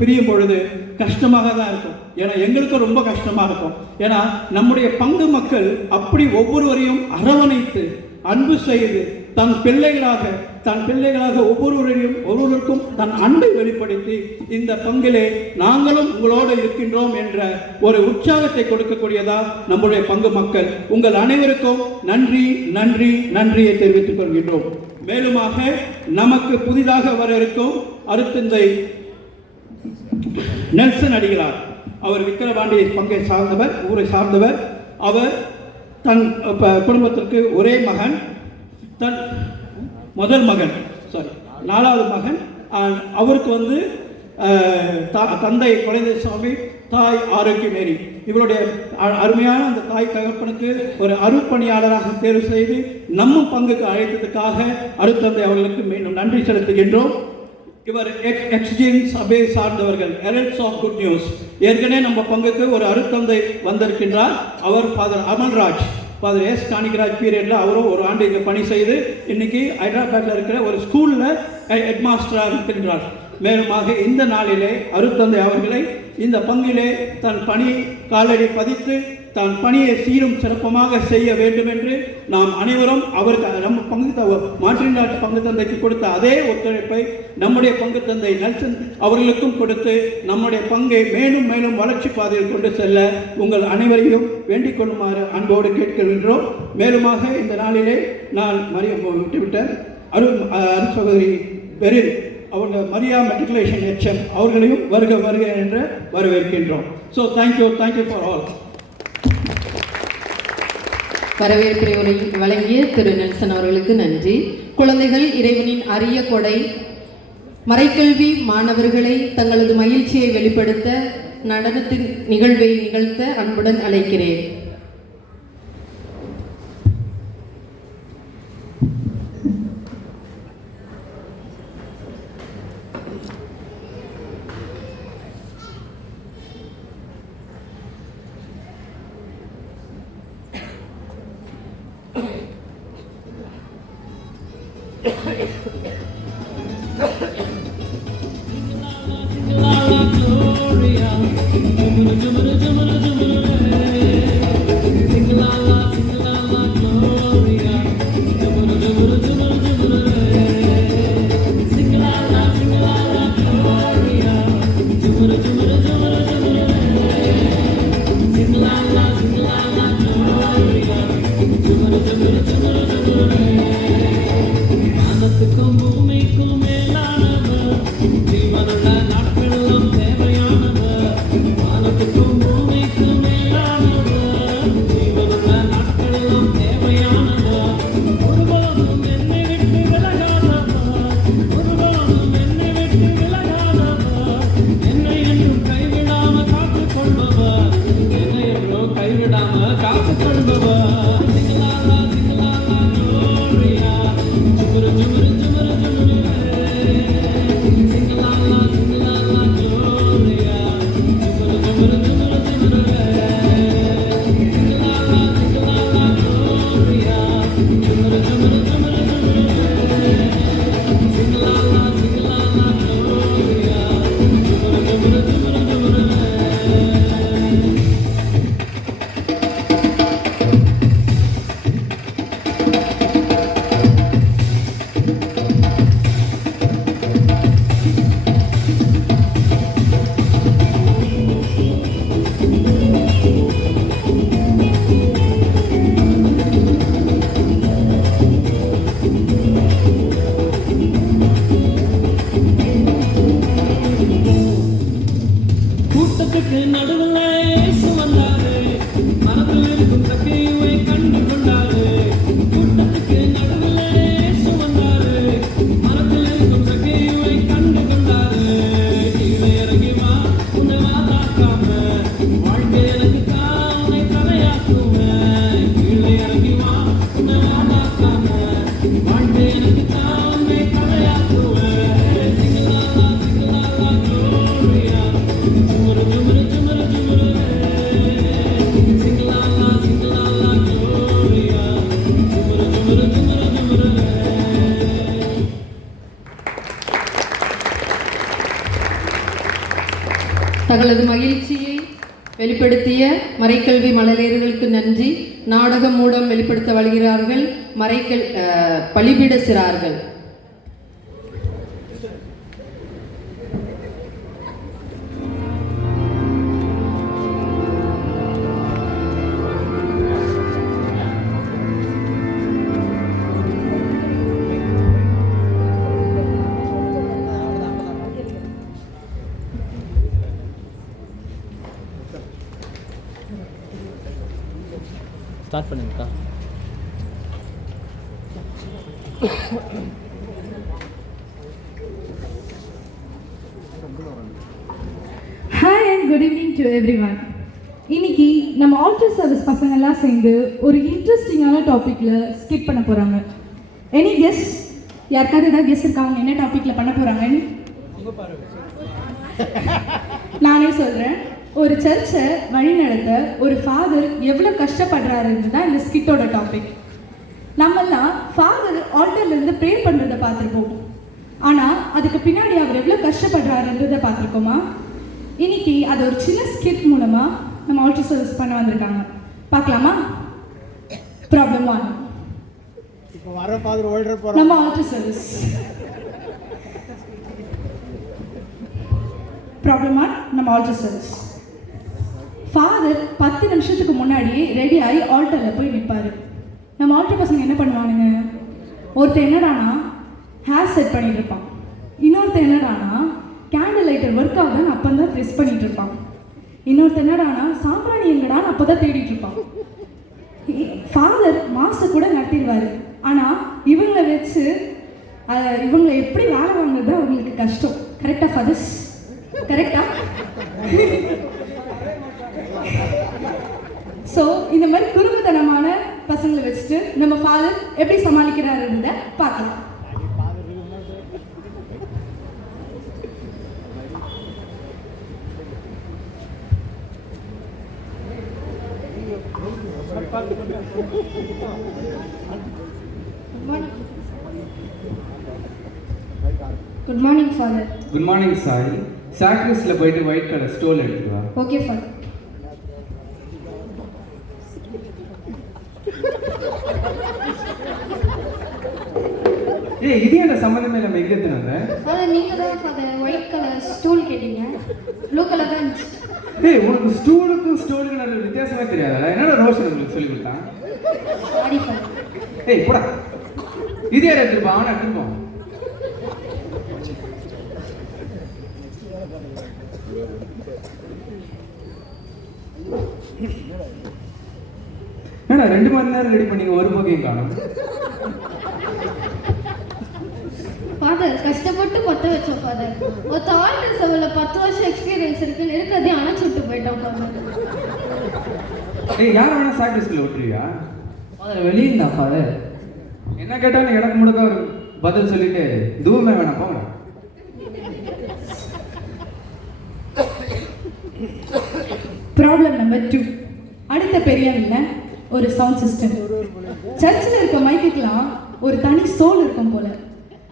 பிரியும் பொழுது கஷ்டமாக தான் இருக்கும். ஏன்னா எங்களுக்கும் ரொம்ப கஷ்டமாக இருக்கும். ஏன்னா நம்முடைய பங்கு மக்கள் அப்படி ஒவ்வொருவரையும் அரவணைத்து அன்பு செய்து தன் பிள்ளைகளாக ஒவ்வொருவருக்கும் தன் அன்பை வெளிப்படுத்தி இந்த பங்கிலே நாங்களும் உங்களோடு இருக்கின்றோம் என்ற ஒரு உற்சாகத்தை கொடுக்கக்கூடியதா நம்முடைய பங்கு மக்கள். உங்கள் அனைவருக்கும் நன்றி நன்றி நன்றியை தெரிவித்துக் கொள்கின்றோம். மேலுமாக நமக்கு புதிதாக வர இருக்கும் அருத்தந்தை நெல்சன் அடிகளார், அவர் விக்கிரவாண்டி பங்கை சார்ந்தவர், ஊரை சார்ந்தவர். அவர் தன் குடும்பத்திற்கு ஒரே மகன், தன் முதல் மகன், நாலாவது மகன். அவருக்கு தந்தை குழந்தை சுவாமி, தாய் ஆரோக்கியமேரி. இவருடைய அருமையான அந்த தாய் தகப்பனுக்கு ஒரு அருட்பணியாளராக தேர்வு செய்து நம்ம பங்குக்கு அழைத்ததுக்காக அருட்தந்தை அவர்களுக்கு மீண்டும் நன்றி செலுத்துகின்றோம். இவர் எக்ஸ்ஜின் சபையை சார்ந்தவர்கள், ஹெரல்ட்ஸ் ஆஃப் குட் நியூஸ். ஏற்கனவே நம்ம பங்குக்கு ஒரு அருட்தந்தை வந்திருக்கின்றார். அவர் father Amalraj, father S Kanikkaraj பீரியடில் அவரும் ஒரு ஆண்டு இங்கே பணி செய்து இன்னைக்கு ஹைதராபாத்தில் இருக்கிற ஒரு ஸ்கூலில் ஹெட் மாஸ்டராக இருக்கின்றார். மேலுமாக இந்த நாளிலே அருட்தந்தை அவர்களை இந்த பங்கிலே தன் பணி காலடி பதித்து தன் பணியை சீரும் சிறப்பமாக செய்ய வேண்டும் என்று நாம் அனைவரும் அவருக்கு நம்ம மாற்றினாட்டு பங்கு தந்தைக்கு கொடுத்த அதே ஒத்துழைப்பை நம்முடைய பங்கு தந்தை நெல்சன் அவர்களுக்கும் கொடுத்து நம்முடைய பங்கை மேலும் மேலும் வளர்ச்சி பாதையில் கொண்டு செல்ல உங்கள் அனைவரையும் வேண்டிக் கொள்ளுமாறு அன்போடு கேட்கின்றோம். மேலுமாக இந்த நாளிலே நான் விட்டுவிட்டேன் சகோதரி பெரில் அவங்க மரியா மெட்ரிகுலேஷன் HM அவர்களையும் வருக என்று வரவேற்கின்றோம். So thank you for all. வரவேற்புரை வழங்கிய திரு நெல்சன் அவர்களுக்கு நன்றி. குழந்தைகள் இறைவனின் அரிய கொடை. மறைக்கல்வி மாணவர்களை தங்களது மகிழ்ச்சியை வெளிப்படுத்த நடனத்தின் நிகழ்வை நிகழ்த்த அன்புடன் அழைக்கிறேன். தங்களது மகிழ்ச்சியை வெளிப்படுத்திய மறைக்கல்வி மழலையர்களுக்கு நன்றி. நாடகம் மூலம் வெளிப்படுத்த வருகிறார்கள் பலிபீட சிறார்கள். ஸ்டார்ட் பண்ணுங்கக்கா. Hi and good evening to everyone. இன்னைக்கு நம்ம ஆல்டர் சர்வீஸ் பசங்கள்லாம் சேர்ந்து ஒரு இன்ட்ரெஸ்டிங்கான டாப்பிக்கில் ஸ்கிப் பண்ண போகிறாங்க. Any guess? யாருக்காவது ஏதாவது கெஸ் இருக்காங்க என்ன டாப்பிக்கில் பண்ண போகிறாங்கன்னு? நானே சொல்கிறேன். ஒரு சர்ச்சை வழிநடத்த ஒரு ஃபாதர் எவ்வளோ கஷ்டப்படுறாருன்னு தான் இந்த ஸ்கிட்டோட டாபிக். நம்மெல்லாம் ஃபாதர் ஆல்டர்லேருந்து ப்ரே பண்ணுறதை பார்த்துருப்போம். ஆனால் அதுக்கு பின்னாடி அவர் எவ்வளோ கஷ்டப்படுறாருன்றதை பார்த்துருக்கோமா? இன்னைக்கு அது ஒரு சின்ன ஸ்கிட் மூலமாக நம்ம ஆல்டர் சர்வீஸ் பண்ண வந்திருக்காங்க. பார்க்கலாமா? ப்ராப்ளம் 1. இப்போ வர ஃபாதர் ஓல்டர் போகிறோம். நம்ம ஆல்டர் சர்வீஸ் ப்ராப்ளம் 1. நம்ம ஆல்டர் சர்வீஸ் ஃபாதர் 10 நிமிஷத்துக்கு முன்னாடியே ரெடி ஆகி ஆல்டரில் போய் நிற்பார். நம்ம ஆல்டர் பசங்க என்ன பண்ணுவானுங்க? ஒருத்தர் என்னடானா ஹேர் செட் பண்ணிட்டு இருப்பான். இன்னொருத்தர் என்னடானா கேண்டில் லைட்டர் ஒர்க் ஆகுதான்னு அப்போ தான் ட்ரெஸ் பண்ணிட்டு இருப்பான். இன்னொருத்தர் என்னடானா சாம்பிராணி எங்கடான்னு அப்போ தான் தேடிட்டு இருப்பான். ஃபாதர் மாசை கூட நடத்திடுவார். ஆனால் இவங்களை வச்சு இவங்களை எப்படி வேலை வாங்குறது அவங்களுக்கு கஷ்டம். கரெக்டாக ஃபாதர்ஸ்? கரெக்டா? ஸோ இந்த மாதிரி குறும்புத்தனமான பசங்களை வச்சுட்டு நம்ம ஃபாதர் எப்படி சமாளிக்கிறாருன்றதை பார்க்கலாம். Good morning father. Good morning Sai. சாக்ரிஸ்டில் போயிட்டு ஒயிட் கலர் ஸ்டோல் எடுத்துட்டு வா. Okay father. ஏய், இது என்ன சம்மந்தமே நம்ம எங்க எடுத்துனாங்க? ஃபாதர் நீங்க தான் ஃபாதர் ஒயிட் கலர் ஸ்டூல் கேட்டீங்க. ப்ளூ கலர் தான் இருந்துச்சு. ஏய், உனக்கு ஸ்டூலுக்கும் ஸ்டோலுக்கும் நல்ல வித்தியாசமே தெரியாதா? என்னடா ரோஷன் உங்களுக்கு சொல்லி கொடுத்தான்? Sorry father. ஏய் போடா, இது யார் எடுத்துருப்பா? அவனை எடுத்துருப்போம். என்னடா 2 மணி நேரம் ரெடி பண்ணி ஒரு பகையும் காணும். ஃபாதர் கஷ்டப்பட்டு பற்ற வச்சோம் ஃபாதர். ஒருத்த ஆல்டர் சபையில் 10 வருஷம் எக்ஸ்பீரியன்ஸ் இருக்குன்னு இருக்கிறதையும் அணைச்சி விட்டு போயிட்டோம் ஃபாதர். ஏய், யாரை வேணா சாக்ரிஸ்டில் விட்டுருவியா? ஃபாதர் வெளியே இருந்தா ஃபாதர். என்ன கேட்டாலும் எனக்கு முழுக்க ஒரு பதில் சொல்லிட்டு தூரமே வேணாம் போங்க. Problem number 2. அடுத்த பெரிய இல்லை ஒரு சவுண்ட் சிஸ்டம். சர்ச்சில் இருக்க மைக்குக்கெலாம் ஒரு தனி சோல் இருக்கும் போல.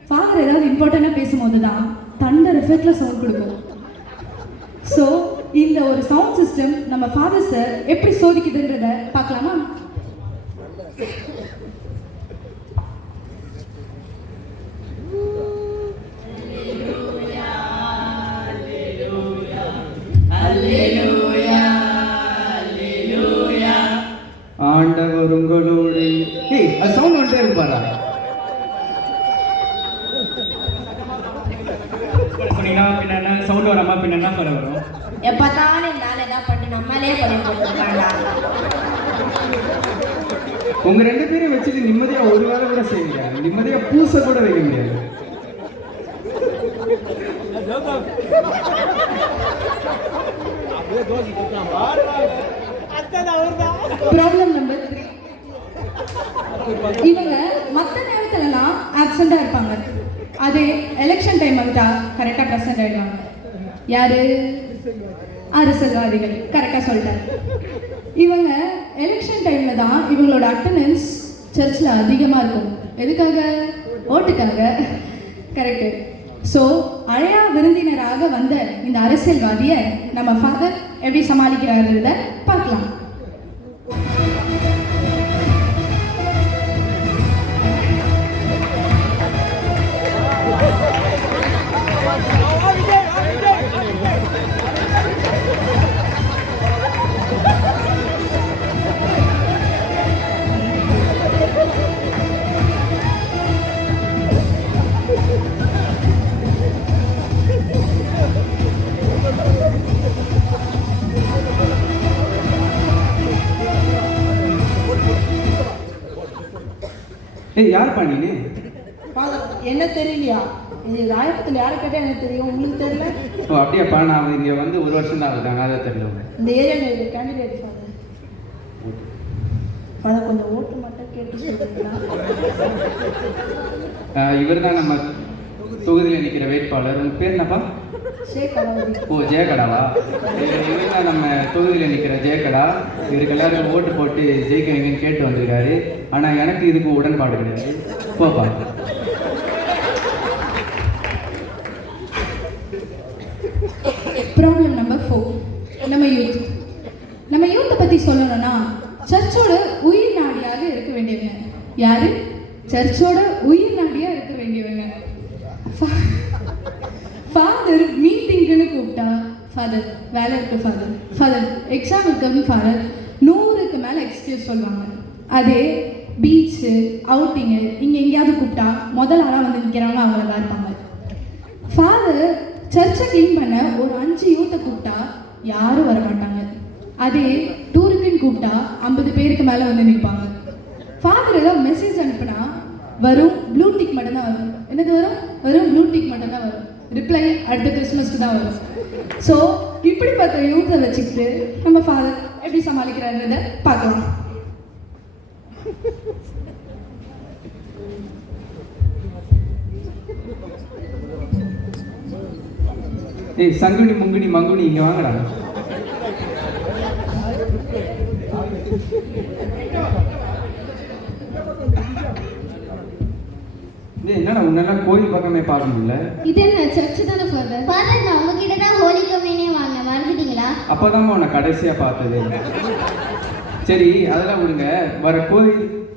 ஃபாதர் ஏதாவது இம்பார்ட்டண்ட்டாக பேசும்போது தான் தண்டர் எஃபெக்டில் சவுண்ட் கொடுக்கும். ஸோ இந்த ஒரு சவுண்ட் சிஸ்டம் நம்ம ஃபாதர்ஸை எப்படி சோதிக்குதுன்றதை பார்க்கலாமா? ஆண்டவர் உங்களோடு. ஏய், அது சவுண்ட் வந்துட்டே இருப்பாரா? சொன்னீங்கன்னா பின்ன என்ன சவுண்ட் வராமல் பின்ன என்ன சொல்ல வரும்? எப்பத்தானே இந்த ஆள் எதாவது பண்ணி நம்மளே பண்ணி போட்டுருக்காண்டா. உங்க 2 பேரும் வச்சுட்டு நிம்மதியா ஒரு வேலை கூட செய்ய முடியாது. நிம்மதியா பூசை கூட வைக்க முடியாது. Problem number 3. இவங்க மற்ற நேரத்துலலாம் ஆப்சண்டாக இருப்பாங்க. அதே எலெக்ஷன் டைம் வந்துட்டா கரெக்டாக ப்ரெசென்ட் ஆகிடுவாங்க. யாரு? அரசியல்வாதிகள். கரெக்டாக சொல்லிட்டாரு. இவங்க எலெக்ஷன் டைமில் தான் இவங்களோட அட்டண்டன்ஸ் சர்ச்சில் அதிகமாக இருக்கும். எதுக்காக? ஓட்டுக்காக. கரெக்டு. ஸோ அழையா விருந்தினராக வந்த இந்த அரசியல்வாதியை நம்ம ஃபாதர் எப்படி சமாளிக்கிறாருன்றத பார்க்கலாம். ஏய் யார் பண்ணினு? என்ன தெரியலையா? இது ராயபுரத்தில் யாரை கேட்டால் எனக்கு தெரியும், உங்களுக்கு தெரியல? ஓ அப்படியாப்பா, நான் இங்கே வந்து 1 வருஷம் தான் ஆகுதாங்க, அதான் தெரியல. இந்த ஏரியாவில் கேண்டிடேட் ஃபாதர். ஃபாதர் கொஞ்சம் ஓட்டு மட்டும் கேட்டு சொல்றீங்களா? இவர் தான் நம்ம தொகுதியில் நிற்கிற வேட்பாளர். உங்கள் பேர் என்னப்பா? ஷேக். ஓ ஜெயகடாவா? இவர் தான் நம்ம தொகுதியில் நிற்கிற ஜெயகடா. இவருக்கு எல்லாருக்கும் ஓட்டு போட்டு ஜெயிக்க வைங்கன்னு கேட்டு வந்திருக்காரு. ஆனால் எனக்கு இதுக்கு உடன்பாடு கிடையாது. போப்பா. ப்ராப்ளம் நம்பர் 4, நம்ம யூத்தை பற்றி சொல்லணும்னா சர்ச்சோட உயிர் நாடியாக இருக்க வேண்டியவங்க. யாரு? சர்ச்சோட உயிர் நாடியாக இருக்க வேண்டியவங்க. ஃபாதர் மீட்டிங்குன்னு கூப்பிட்டா ஃபாதர் வேலை இருக்கு, ஃபாதர் எக்ஸாம் இருக்குன்னு ஃபாதர் 100க்கு மேலே எக்ஸ்கியூஸ் சொல்லுவாங்க. அதே பீச்சு அவுட்டிங்கு இங்கே எங்கேயாவது கூப்பிட்டா முதல் ஆளாக வந்து நிற்கிறவங்க அவங்கள தான் இருப்பாங்க. ஃபாதர் சர்ச்சை க்ளீன் பண்ண ஒரு 5 யூத்தை கூப்பிட்டா யாரும் வர மாட்டாங்க. அதே டூருக்குன்னு கூப்பிட்டா 50 பேருக்கு மேலே வந்து நிற்பாங்க. ஃபாதர் ஏதாவது மெசேஜ் அனுப்புனா வரும் ப்ளூ டிக் மட்டும்தான் வரும். என்னது வரும் ப்ளூ டிக் மட்டும்தான் வரும். ரிப்ளை அடுத்த கிறிஸ்மஸ்க்கு தான் வரும். ஸோ இப்படிப்பட்ட யூத்தை வச்சுக்கிட்டு நம்ம ஃபாதர் எப்படி சமாளிக்கிறாருன்றதை பார்க்கலாம். ஏய் சங்குனி முங்குனி மங்குனி இங்கே வாங்கடா. என்னடா உன்னெல்லாம் கோயில் பக்கமே பார்க்க முடியல? இது என்ன சர்ச்சு தானே ஃபாதர்? ஃபாதர் நான் உங்ககிட்ட தான் ஹோலி கம்யூனியனே வாங்க மறந்துட்டீங்களா? அப்போதான் உன்னை கடைசியாக பார்த்தது. சரி அதெல்லாம் விடுங்க. வர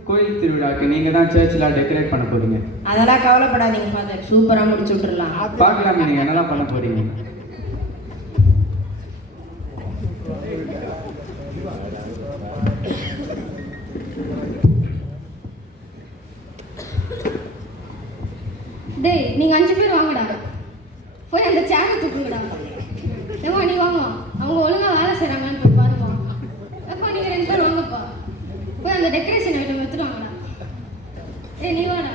கோயில் திருவிழாக்கு நீங்கள் தான் சர்ச்செலாம் டெக்கரேட் பண்ண போகிறீங்க. அதெல்லாம் கவலைப்படாதீங்க ஃபாதர், சூப்பராக முடிச்சு விட்டுறலாம். பார்க்கலாமே நீங்கள் என்னெல்லாம் பண்ண போகிறீங்க. டேய் நீங்கள் 5 பேர் வாங்கடா, போய் அந்த சேரை தூக்குங்கடா. ஏமா நீ வாங்க, அவங்க ஒழுங்காக வேலை செய்கிறாங்கன்னு போய் பாருங்க. எப்பா நீங்கள் 2 பேர் வாங்கப்பா, போய் அந்த டெக்கரேஷன் ஐட்டம் எடுத்துட்டு வாங்கடா. ஏய் நீ வாடா.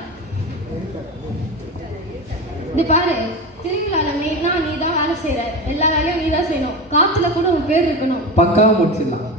இது பாரு, திருவிழாவில் மெயினா நீ தான் வேலை செய்கிற, எல்லா வேலையும் நீ தான் செய்யணும். காற்றுல கூட உன் பேர் இருக்கணும். பக்காவாக முடிச்சிடலாம்.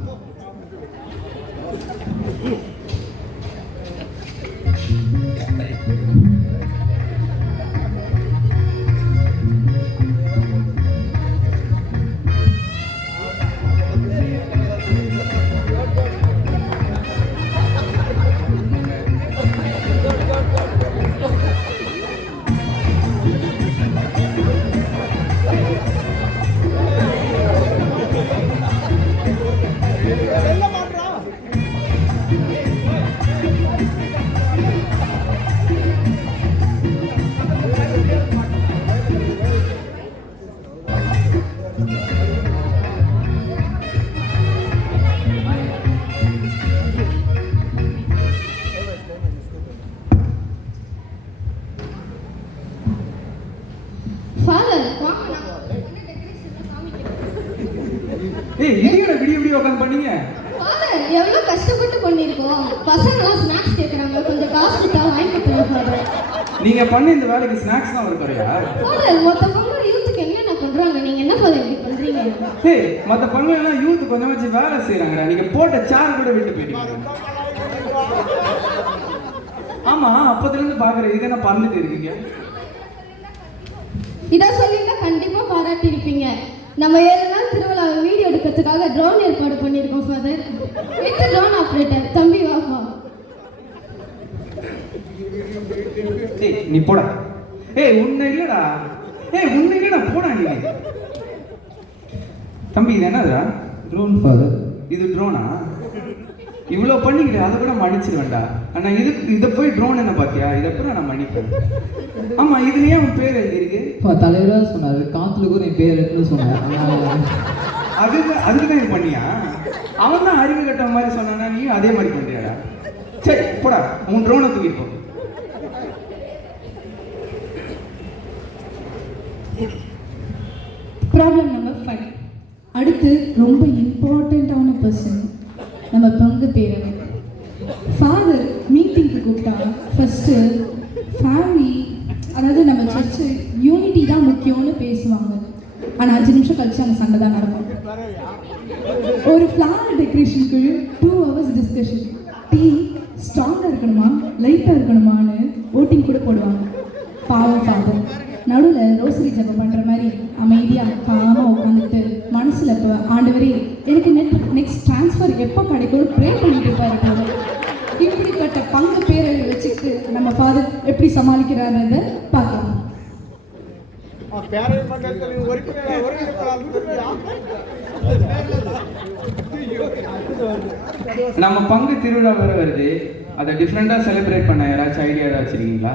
ஏய் இதுல விடிய உட்கார்ந்து பண்ணீங்க? ஃபாதர் எவ்வளவு கஷ்டப்பட்டு பண்ணிருக்கோம். பசங்கலாம் ஸ்நாக்ஸ் கேக்குறாங்க, கொஞ்சம் காசு கொடுத்தா வாங்கி கொடுங்க ஃபாதர். நீங்க பண்ண இந்த வேலைக்கு ஸ்நாக்ஸ் தான் ஒரு குறையா? ஃபாதர் மொத்த பங்கு யூத்துக்கு என்ன பண்றாங்க, நீங்க என்ன ஃபாதர் இப்படி பண்றீங்க? ஏய் மத்த பங்கு எல்லாம் யூத் கொஞ்சம் வச்சு வேலை செய்றாங்கடா. நீங்க போட்ட சார் கூட விட்டு போயிட்டீங்க. ஆமா அப்பத்துல இருந்து பாக்குறேன், இது என்ன பறந்துட்டு இருக்கீங்க? இதை சொல்லிட்டா கண்டிப்பா பாராட்டி இருப்பீங்க. நம்ம 7 நாள் திருவிழாவை வீடியோ எடுக்கிறதுக்காக ட்ரோன் ஏற்பாடு பண்ணியிருக்கோம் ஃபாதர். வித் ட்ரோன் ஆப்ரேட்டர் தம்பி வாப்பா. ஏய் நீ போடா. உன்னை இல்லடா, உன்னை இல்லடா, போடா நீ. தம்பி இது என்னதுடா? Drone father. இது ட்ரோனா? இவ்வளோ பண்ணிக்கிட்டு அதை கூட மன்னிச்சிருவேன்டா. ஆனால் இதை போய் ட்ரோன் என்ன பார்த்தியா? இதை கூட நான் மன்னிப்பேன். ஆமாம், இதுல ஏன் உன் பேர் எழுதியிருக்கு? தலைவராக சொன்னார், காற்றுல கூட என் பேர் இருக்குன்னு சொன்னார். அதுக்கு தான் இது பண்ணியா? அவன் தான் அறிவு கட்ட மாதிரி சொன்னானா, நீயும் அதே மாதிரி பண்ணியாடா. சரி போடா, உன் ட்ரோனை தூக்கிட்டு போ. Problem number 5. அடுத்து ரொம்ப இம்பார்ட்டண்ட்டான பர்சன் நம்ம பங்கு பேரவை. ஃபாதர் மீட்டிங்க்கு கூப்பிட்டா ஃபஸ்ட்டு ஃபேமிலி, அதாவது நம்ம சர்ச்சு யூனிட்டி தான் முக்கியம்னு பேசுவாங்க. ஆனால் 5 நிமிஷம் கழிச்சு அந்த சண்டை தான் நடக்கும். ஒரு ஃப்ளவர் டெக்கரேஷனுக்கு 2 hours டிஸ்கஷன். டீம் ஸ்ட்ராங்காக இருக்கணுமா லைட்டாக இருக்கணுமான்னு ஓட்டிங் கூட போடுவாங்க. பாவம் ஃபாதர் நடுவில் ரோசரி ஜபம் பண்ணுற மாதிரி அமைதியாக காமாக உட்காந்துட்டு மனசில் இப்போ ஆண்டவரே எனக்கு நெக்ஸ்ட் ட்ரான்ஸ்ஃபர் எப்போ கிடைக்கும்னு ப்ரே பண்ணிட்டு இருப்பாரு. இப்படிப்பட்ட பங்கு பேரை வச்சுக்கிட்டு நம்ம ஃபாதர் எப்படி சமாளிக்கிறாருன்றதை பார்க்கலாம். நம்ம பங்கு திருவிழா வேற வருது. அதை டிஃப்ரெண்டாக செலிப்ரேட் பண்ண யாராச்சும் ஐடியா ஏதாச்சும் வச்சிருக்கீங்களா?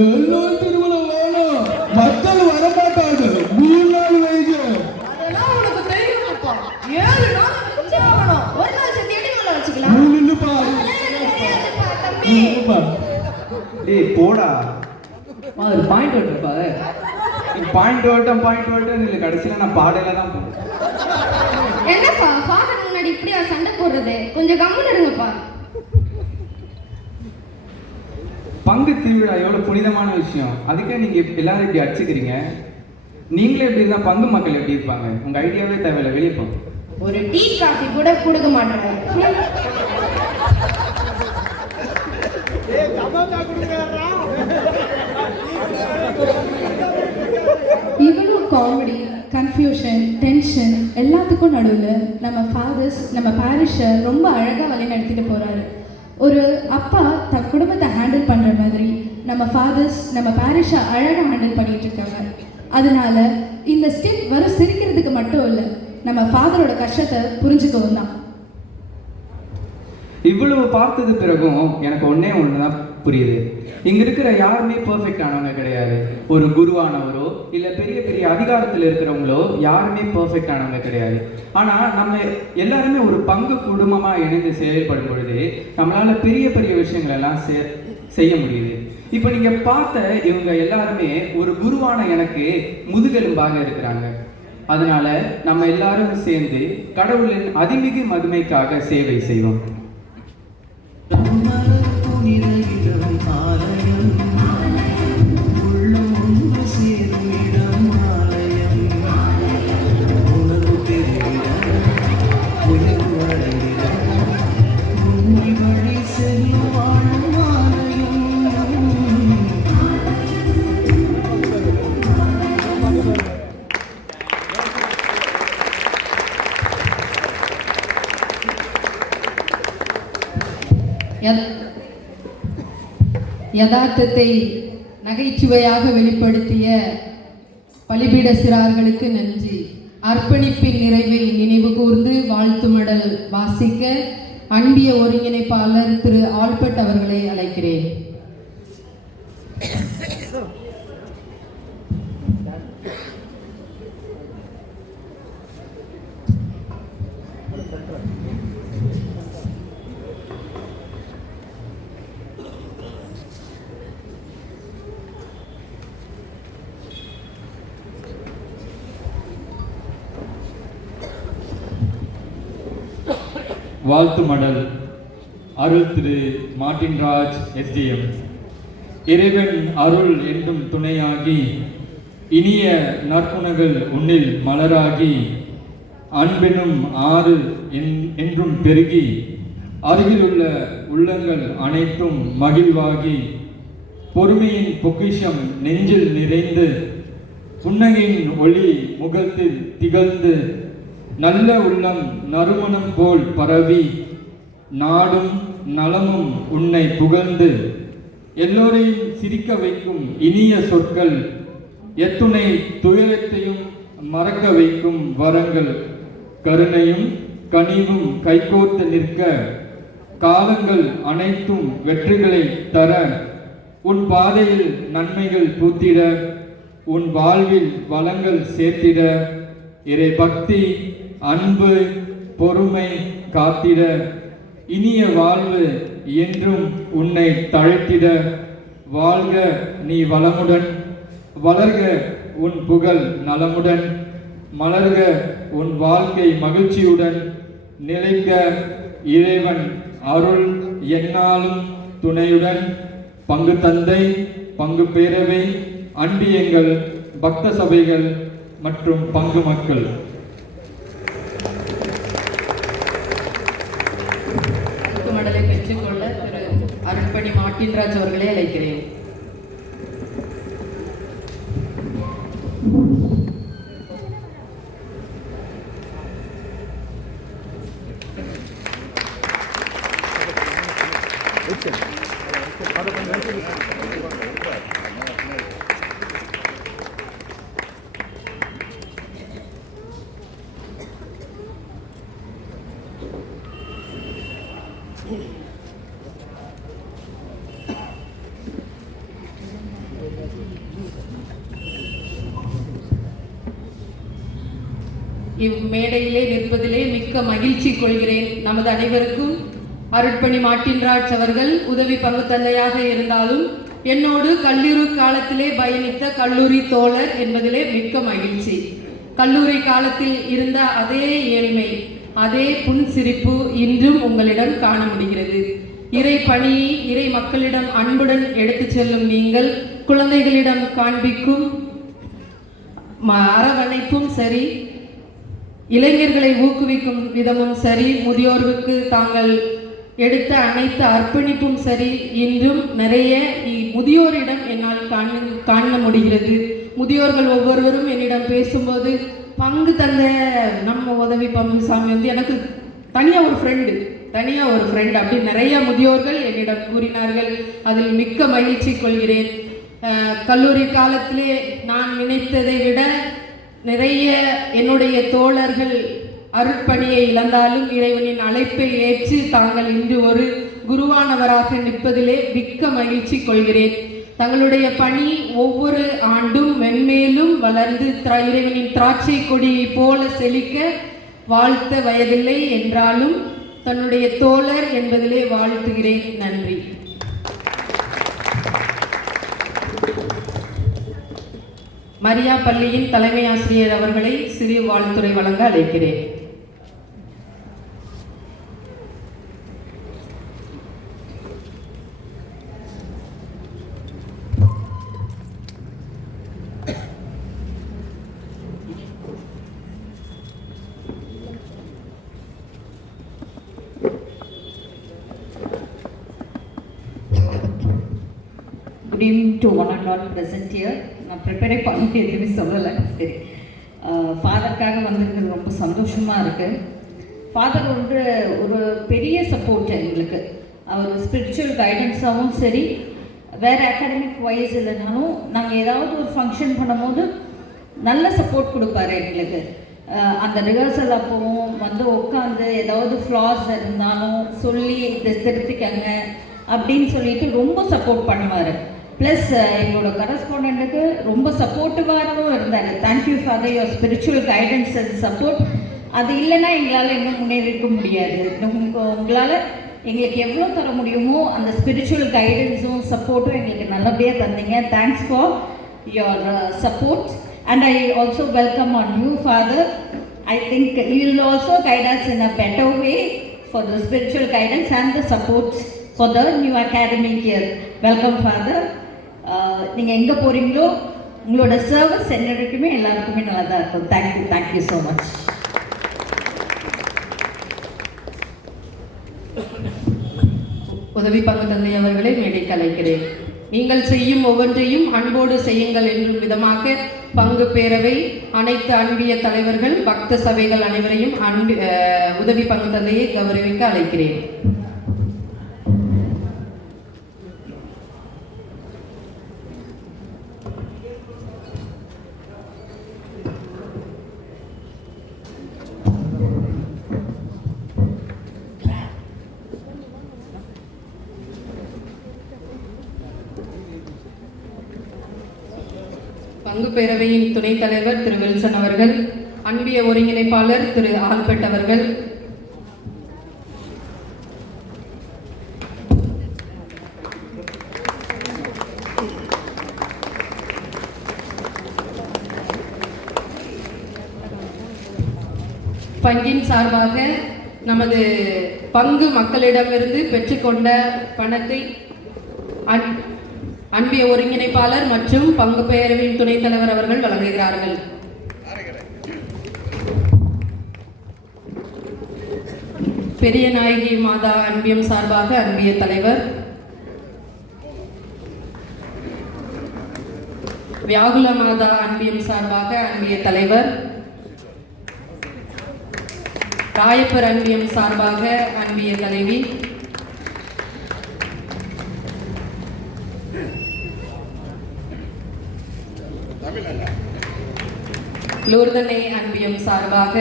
எல்லா திருவிழா வேணாம், மக்கள் வரமாட்டாங்க. 3 நாள் வைங்க. அதெல்லாம் உனக்கு தெரியுமாப்பா? 7 நாள் வச்சு ஆகணும். ஒரு நாள் சேர்த்து 7 நாள் வச்சுக்கலாம். இல்லப்பா, தம்பி டேய் போடா. Father point out father. Point ஓட்டம் இல்லை, கடைசியில் நான் பாடையில தான் போனேன். என்னப்பா ஃபாதர் முன்னாடி இப்படியா சண்டை போடுறது? கொஞ்சம் கம்முன்னு இருங்கப்பா. பங்கு திருவிழா எவ்வளோ புனிதமான விஷயம். அதுக்கே நீங்கள் எல்லாரும் இப்படி அடிச்சுக்கிறீங்க. நீங்களே எப்படி இருந்தால் பங்கு மக்கள் எப்படி இருப்பாங்க? உங்கள் ஐடியாவே தேவையில்லை, வெளியே போங்க. ஒரு டீ காஃபி கூட கொடுக்க மாட்டாங்க. இவ்வளோ காமெடி, கன்ஃபியூஷன், டென்ஷன் எல்லாத்துக்கும் நடுவில் நம்ம ஃபாதர்ஸ் நம்ம பேரிஷை ரொம்ப அழகாக வழி நடத்திட்டு போகிறாரு. ஒரு அப்பா தன் குடும்பத்தை ஹேண்டில் பண்ணுற மாதிரி நம்ம ஃபாதர்ஸ் நம்ம பேரிஷை அழகாக ஹேண்டில் பண்ணிகிட்டு இருக்காங்க. அதனால இந்த ஸ்கிட் வெறும் சிரிக்கிறதுக்கு மட்டும் இல்லை, நம்ம ஃபாதரோட கஷ்டத்தை புரிஞ்சுக்கவும் தான். இவ்வளவு பார்த்தது பிறகும் எனக்கு ஒன்று தான் புரியுது. இங்கே இருக்கிற யாருமே பர்ஃபெக்ட் ஆனவங்க கிடையாது. ஒரு குருவானவரோ இல்லை பெரிய பெரிய அதிகாரத்தில் இருக்கிறவங்களோ யாருமே பர்ஃபெக்ட் ஆனவங்க கிடையாது. ஆனால் நம்ம எல்லாருமே ஒரு பங்கு குடும்பமாக இணைந்து செயல்படும் பொழுது நம்மளால் பெரிய பெரிய விஷயங்கள் எல்லாம் செய்ய முடியுது. இப்போ நீங்கள் பார்த்த இவங்க எல்லாருமே ஒரு குருவான எனக்கு முதுகெலும்பாக இருக்கிறாங்க. அதனால நம்ம எல்லாரும் சேர்ந்து கடவுளின் அதிமிகு மகிமைக்காக சேவை செய்வோம். யதார்த்தத்தை நகைச்சுவையாக வெளிப்படுத்திய பலிபீட சிறார்களுக்கு நன்றி. அர்ப்பணிப்பின் நிறைவை நினைவு கூர்ந்து வாழ்த்து மடல் வாசிக்க அன்பிய ஒருங்கிணைப்பாளர் திரு ஆல்பர்ட் அவர்களை அழைக்கிறேன். வாழ்த்து மடல் அருள் திரு மார்ட்டின் ராஜ் SDM. இறைவன் அருள் என்றும் துணையாகி இனிய நற்குணங்கள் உன்னில் மலராகி அன்பெனும் ஆறு என்றும் பெருகி அருகிலுள்ள உள்ளங்கள் அனைத்தும் மகிழ்வாகி பொறுமையின் பொக்கிஷம் நெஞ்சில் நிறைந்து புன்னகையின் ஒளி முகத்தில் திகழ்ந்து நல்ல உள்ளம் நறுமணம் போல் பரவி நாடும் நலமும் உன்னை புகழ்ந்து எல்லோரையும் சிரிக்க வைக்கும் இனிய சொற்கள், எத்துணை துயரத்தையும் மறக்க வைக்கும் வரங்கள், கருணையும் கனிவும் கைகோர்த்து நிற்க, காலங்கள் அனைத்தும் வெற்றிகளை தர, உன் பாதையில் நன்மைகள் பூத்திட, உன் வாழ்வில் வளங்கள் சேர்த்திட, இறை பக்தி, அன்பு, பொறுமை காத்திட, இனிய வாழ்வு என்றும் உன்னை தழைத்திட, வாழ்க நீ வளமுடன், வளர்க உன் புகழ் நலமுடன், மலர்க உன் வாழ்க்கை மகிழ்ச்சியுடன், நிலைக்க இறைவன் அருள் எந்நாளும் துணையுடன். பங்கு தந்தை, பங்கு பேரவை, அன்பியங்கள், பக்த சபைகள் மற்றும் பங்கு மக்கள். மடலை பெற்றுக்கொள்ள திரு அருட்பணி மார்ட்டின்ராஜ் அவர்களை அழைக்கிறேன். இம்மேடையிலே நிற்பதிலே மிக்க மகிழ்ச்சி கொள்கிறேன். நமது அனைவருக்கும் அருட்பணி மார்ட்டின்ராஜ் அவர்கள் உதவி பங்கு தந்தையாக இருந்தாலும் என்னோடு கல்லூரி காலத்திலே பயணித்த கல்லூரி தோழர் என்பதிலே மிக்க மகிழ்ச்சி. கல்லூரி காலத்தில் இருந்த அதே ஏழ்மை, அதே புன்சிரிப்பு இன்றும் உங்களிடம் காண முடிகிறது. இறை பணியை இறை மக்களிடம் அன்புடன் எடுத்துச் செல்லும் நீங்கள் குழந்தைகளிடம் காண்பிக்கும் அரவணைப்பும் சரி, இளைஞர்களை ஊக்குவிக்கும் விதமும் சரி, முதியோருக்கு தாங்கள் எடுத்த அனைத்து அர்ப்பணிப்பும் சரி, இன்றும் நிறைய முதியோரிடம் என்னால் காண முடிகிறது. முதியோர்கள் ஒவ்வொருவரும் என்னிடம் பேசும்போது, பங்கு தந்த நம்ம உதவி பங்கு சாமி எனக்கு தனியாக ஒரு ஃப்ரெண்டு அப்படி நிறைய முதியோர்கள் என்னிடம் கூறினார்கள். அதில் மிக்க மகிழ்ச்சி கொள்கிறேன். கல்லூரி காலத்திலே நான் நினைத்ததை விட நிறைய என்னுடைய தோழர்கள் அருட்பணியை இழந்தாலும் இறைவனின் அழைப்பை ஏற்று தாங்கள் இன்று ஒரு குருவானவராக நிற்பதிலே மிக்க மகிழ்ச்சி கொள்கிறேன். தங்களுடைய பணி ஒவ்வொரு ஆண்டும் மென்மேலும் வளர்ந்து இறைவனின் திராட்சை கொடியை போல செழிக்க வாழ்த்த வயதில்லை என்றாலும் தன்னுடைய தோழர் என்பதிலே வாழ்த்துகிறேன். நன்றி. மரியா பள்ளியின் தலைமை ஆசிரியர் அவர்களை சிறிய வாழ்த்துரை வழங்க அழைக்கிறேன். Good evening to one and all present here. நான் ப்ரிப்பேரே பண்ணி எதுவுமே சொல்லலை. சரி, ஃபாதருக்காக வந்திருக்கிறது ரொம்ப சந்தோஷமாக இருக்குது. ஃபாதர் ஒரு பெரிய சப்போர்ட் எங்களுக்கு. அவர் ஸ்பிரிச்சுவல் கைடன்ஸாகவும் சரி, வேறு அகாடமிக் வைஸ் இல்லைனாலும் நாங்கள் ஏதாவது ஒரு ஃபங்க்ஷன் பண்ணும்போது நல்ல சப்போர்ட் கொடுப்பாரு எங்களுக்கு. அந்த ரிஹர்சல் அப்போவும் உட்காந்து ஏதாவது ஃப்ளாஸ் இருந்தாலும் சொல்லி இதை திருத்திக்கங்க அப்படின்னு சொல்லிட்டு ரொம்ப சப்போர்ட் பண்ணுவார். ப்ளஸ் எங்களோட கரஸ்பாண்டண்ட்டுக்கு ரொம்ப சப்போர்ட்டிவாகவும் இருந்தார். Thank you father, your spiritual guidance and support. அது இல்லைன்னா எங்களால் இன்னும் முன்னேறிக்க முடியாது. உங்களால் எங்களுக்கு எவ்வளோ தர முடியுமோ அந்த ஸ்பிரிச்சுவல் கைடன்ஸும் சப்போர்ட்டும் எங்களுக்கு நல்லபடியாக தந்தீங்க. Thanks for your support. And I also welcome on you father. I think you will also guide us in a better way for the spiritual guidance and the support for the new academic year. Welcome father. நீங்கள் எங்கே போகிறீங்களோ உங்களோட service என்னைக்குமே எல்லாருக்குமே நல்லா தான் இருக்கும். Thank you so much. உதவி பங்கு தந்தை அவர்களை மேடைக்கு அழைக்கிறேன். நீங்கள் செய்யும் ஒவ்வொன்றையும் அன்போடு செய்யுங்கள் என்னும் விதமாக பங்கு பேரவை, அனைத்து அன்பிய தலைவர்கள், பக்த சபைகள் அனைவரையும் உதவி பங்கு தந்தையை கௌரவிக்க அழைக்கிறேன். பங்கு பேரவையின் துணைத் தலைவர் திரு வில்சன் அவர்கள், அன்பிய ஒருங்கிணைப்பாளர் திரு ஆல்பர்ட் அவர்கள், பங்கின் சார்பாக நமது பங்கு மக்களிடமிருந்து பெற்றுக்கொண்ட பணத்தை அன்பிய ஒருங்கிணைப்பாளர் மற்றும் பங்கு பேரவையின் துணைத் தலைவர் அவர்கள் வழங்குகிறார்கள். பெரிய நாயகி மாதா அன்பியம் சார்பாக அன்பிய தலைவர், வியாகுல மாதா அன்பியம் சார்பாக அன்பிய தலைவர், ராயப்பர் அன்பியம் சார்பாக அன்பிய தலைவி, லூர்தனை அன்பியம் சார்பாக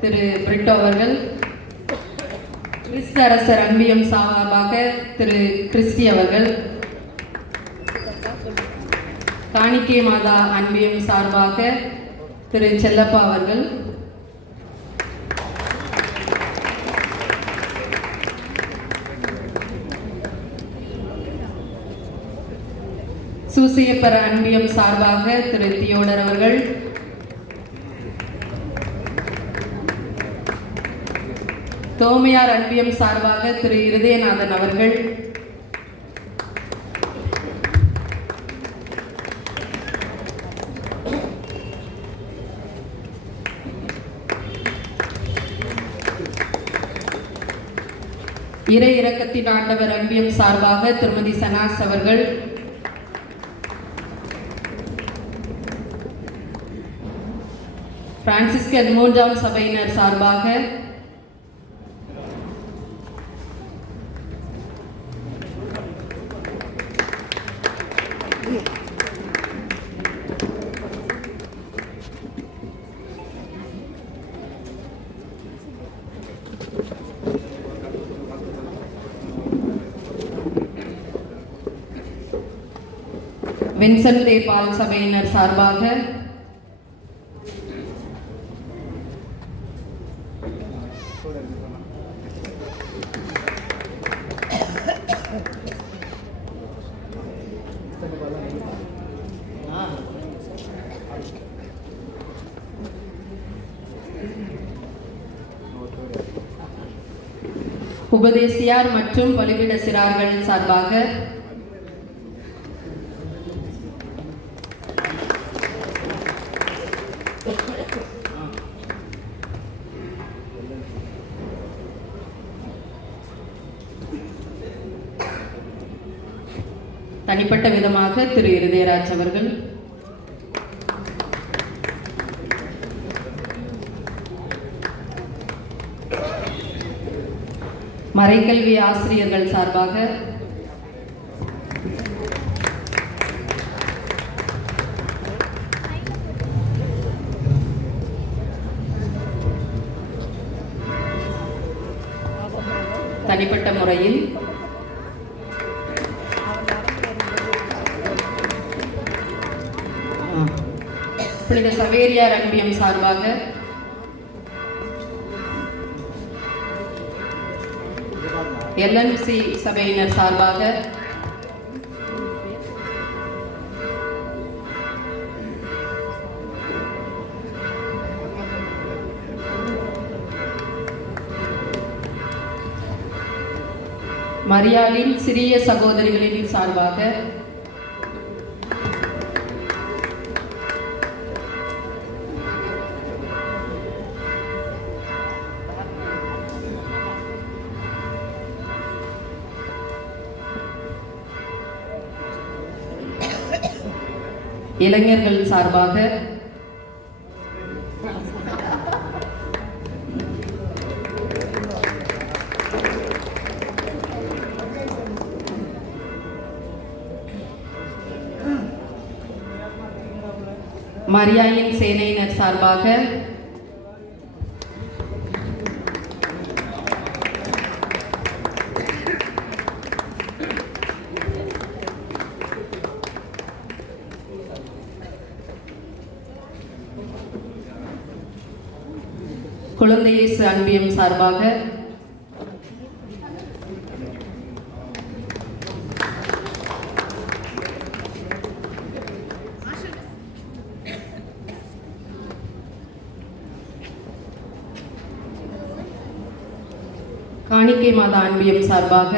திரு பிரிட்டோ அவர்கள், கிறிஸ்து அரசர் அன்பியம் சார்பாக திரு கிறிஸ்டி அவர்கள், காணிக்கை மாதா அன்பியம் சார்பாக திரு செல்லப்பா அவர்கள், சூசியப்பர் அன்பியம் சார்பாக திரு தியோடர் அவர்கள், தோமையார் அன்பியம் சார்பாக திரு இருதயநாதன் அவர்கள், இறை இரக்கத்தின் ஆண்டவர் அன்பியம் சார்பாக திருமதி சனாஸ் அவர்கள், பிரான்சிஸ்கன் மூன்றாம் சபையினர் சார்பாக வின்சென்ட் தே பால் சபையினர் சார்பாக உபதேசியார் மற்றும் பலிபீட சிறார்கள் சார்பாக தனிப்பட்ட விதமாக திரு இருதயராஜ் அவர்கள், மறைக்கல்வி ஆசிரியர்கள் சார்பாக தனிப்பட்ட முறையில் புனித சவேரியார் அன்பியம் சார்பாக எல்என்சி சபையினர் சார்பாக மரியாளின் சிறிய சகோதரிகளின் சார்பாக இளைஞர்கள் சார்பாக மரியாயின் சேனையினர் சார்பாக குழந்தை இயேசு அன்பியம் சார்பாக காணிக்கை மாதா அன்பியம் சார்பாக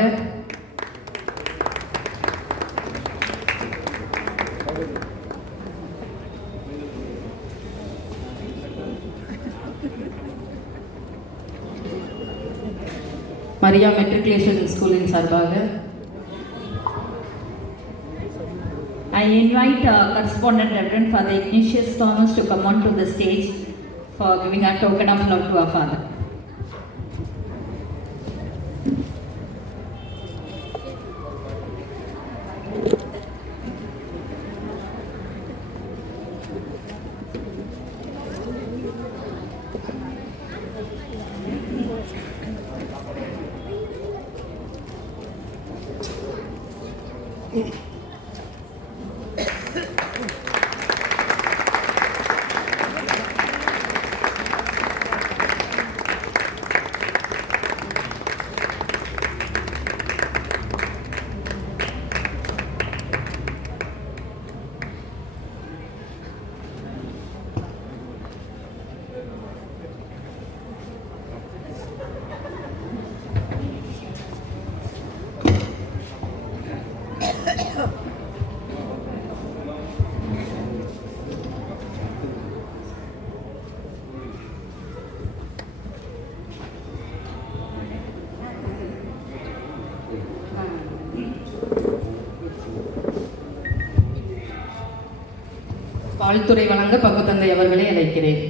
மரியா மெட்ரிகுலேஷன் ஸ்கூலின் சார்பாக I invite correspondent Reverend Father Ignatius Thomas to come on to the stage for giving a token of love to our father. வாழ்த்துரை வழங்க பங்குத்தந்தை அவர்களை அழைக்கிறேன்.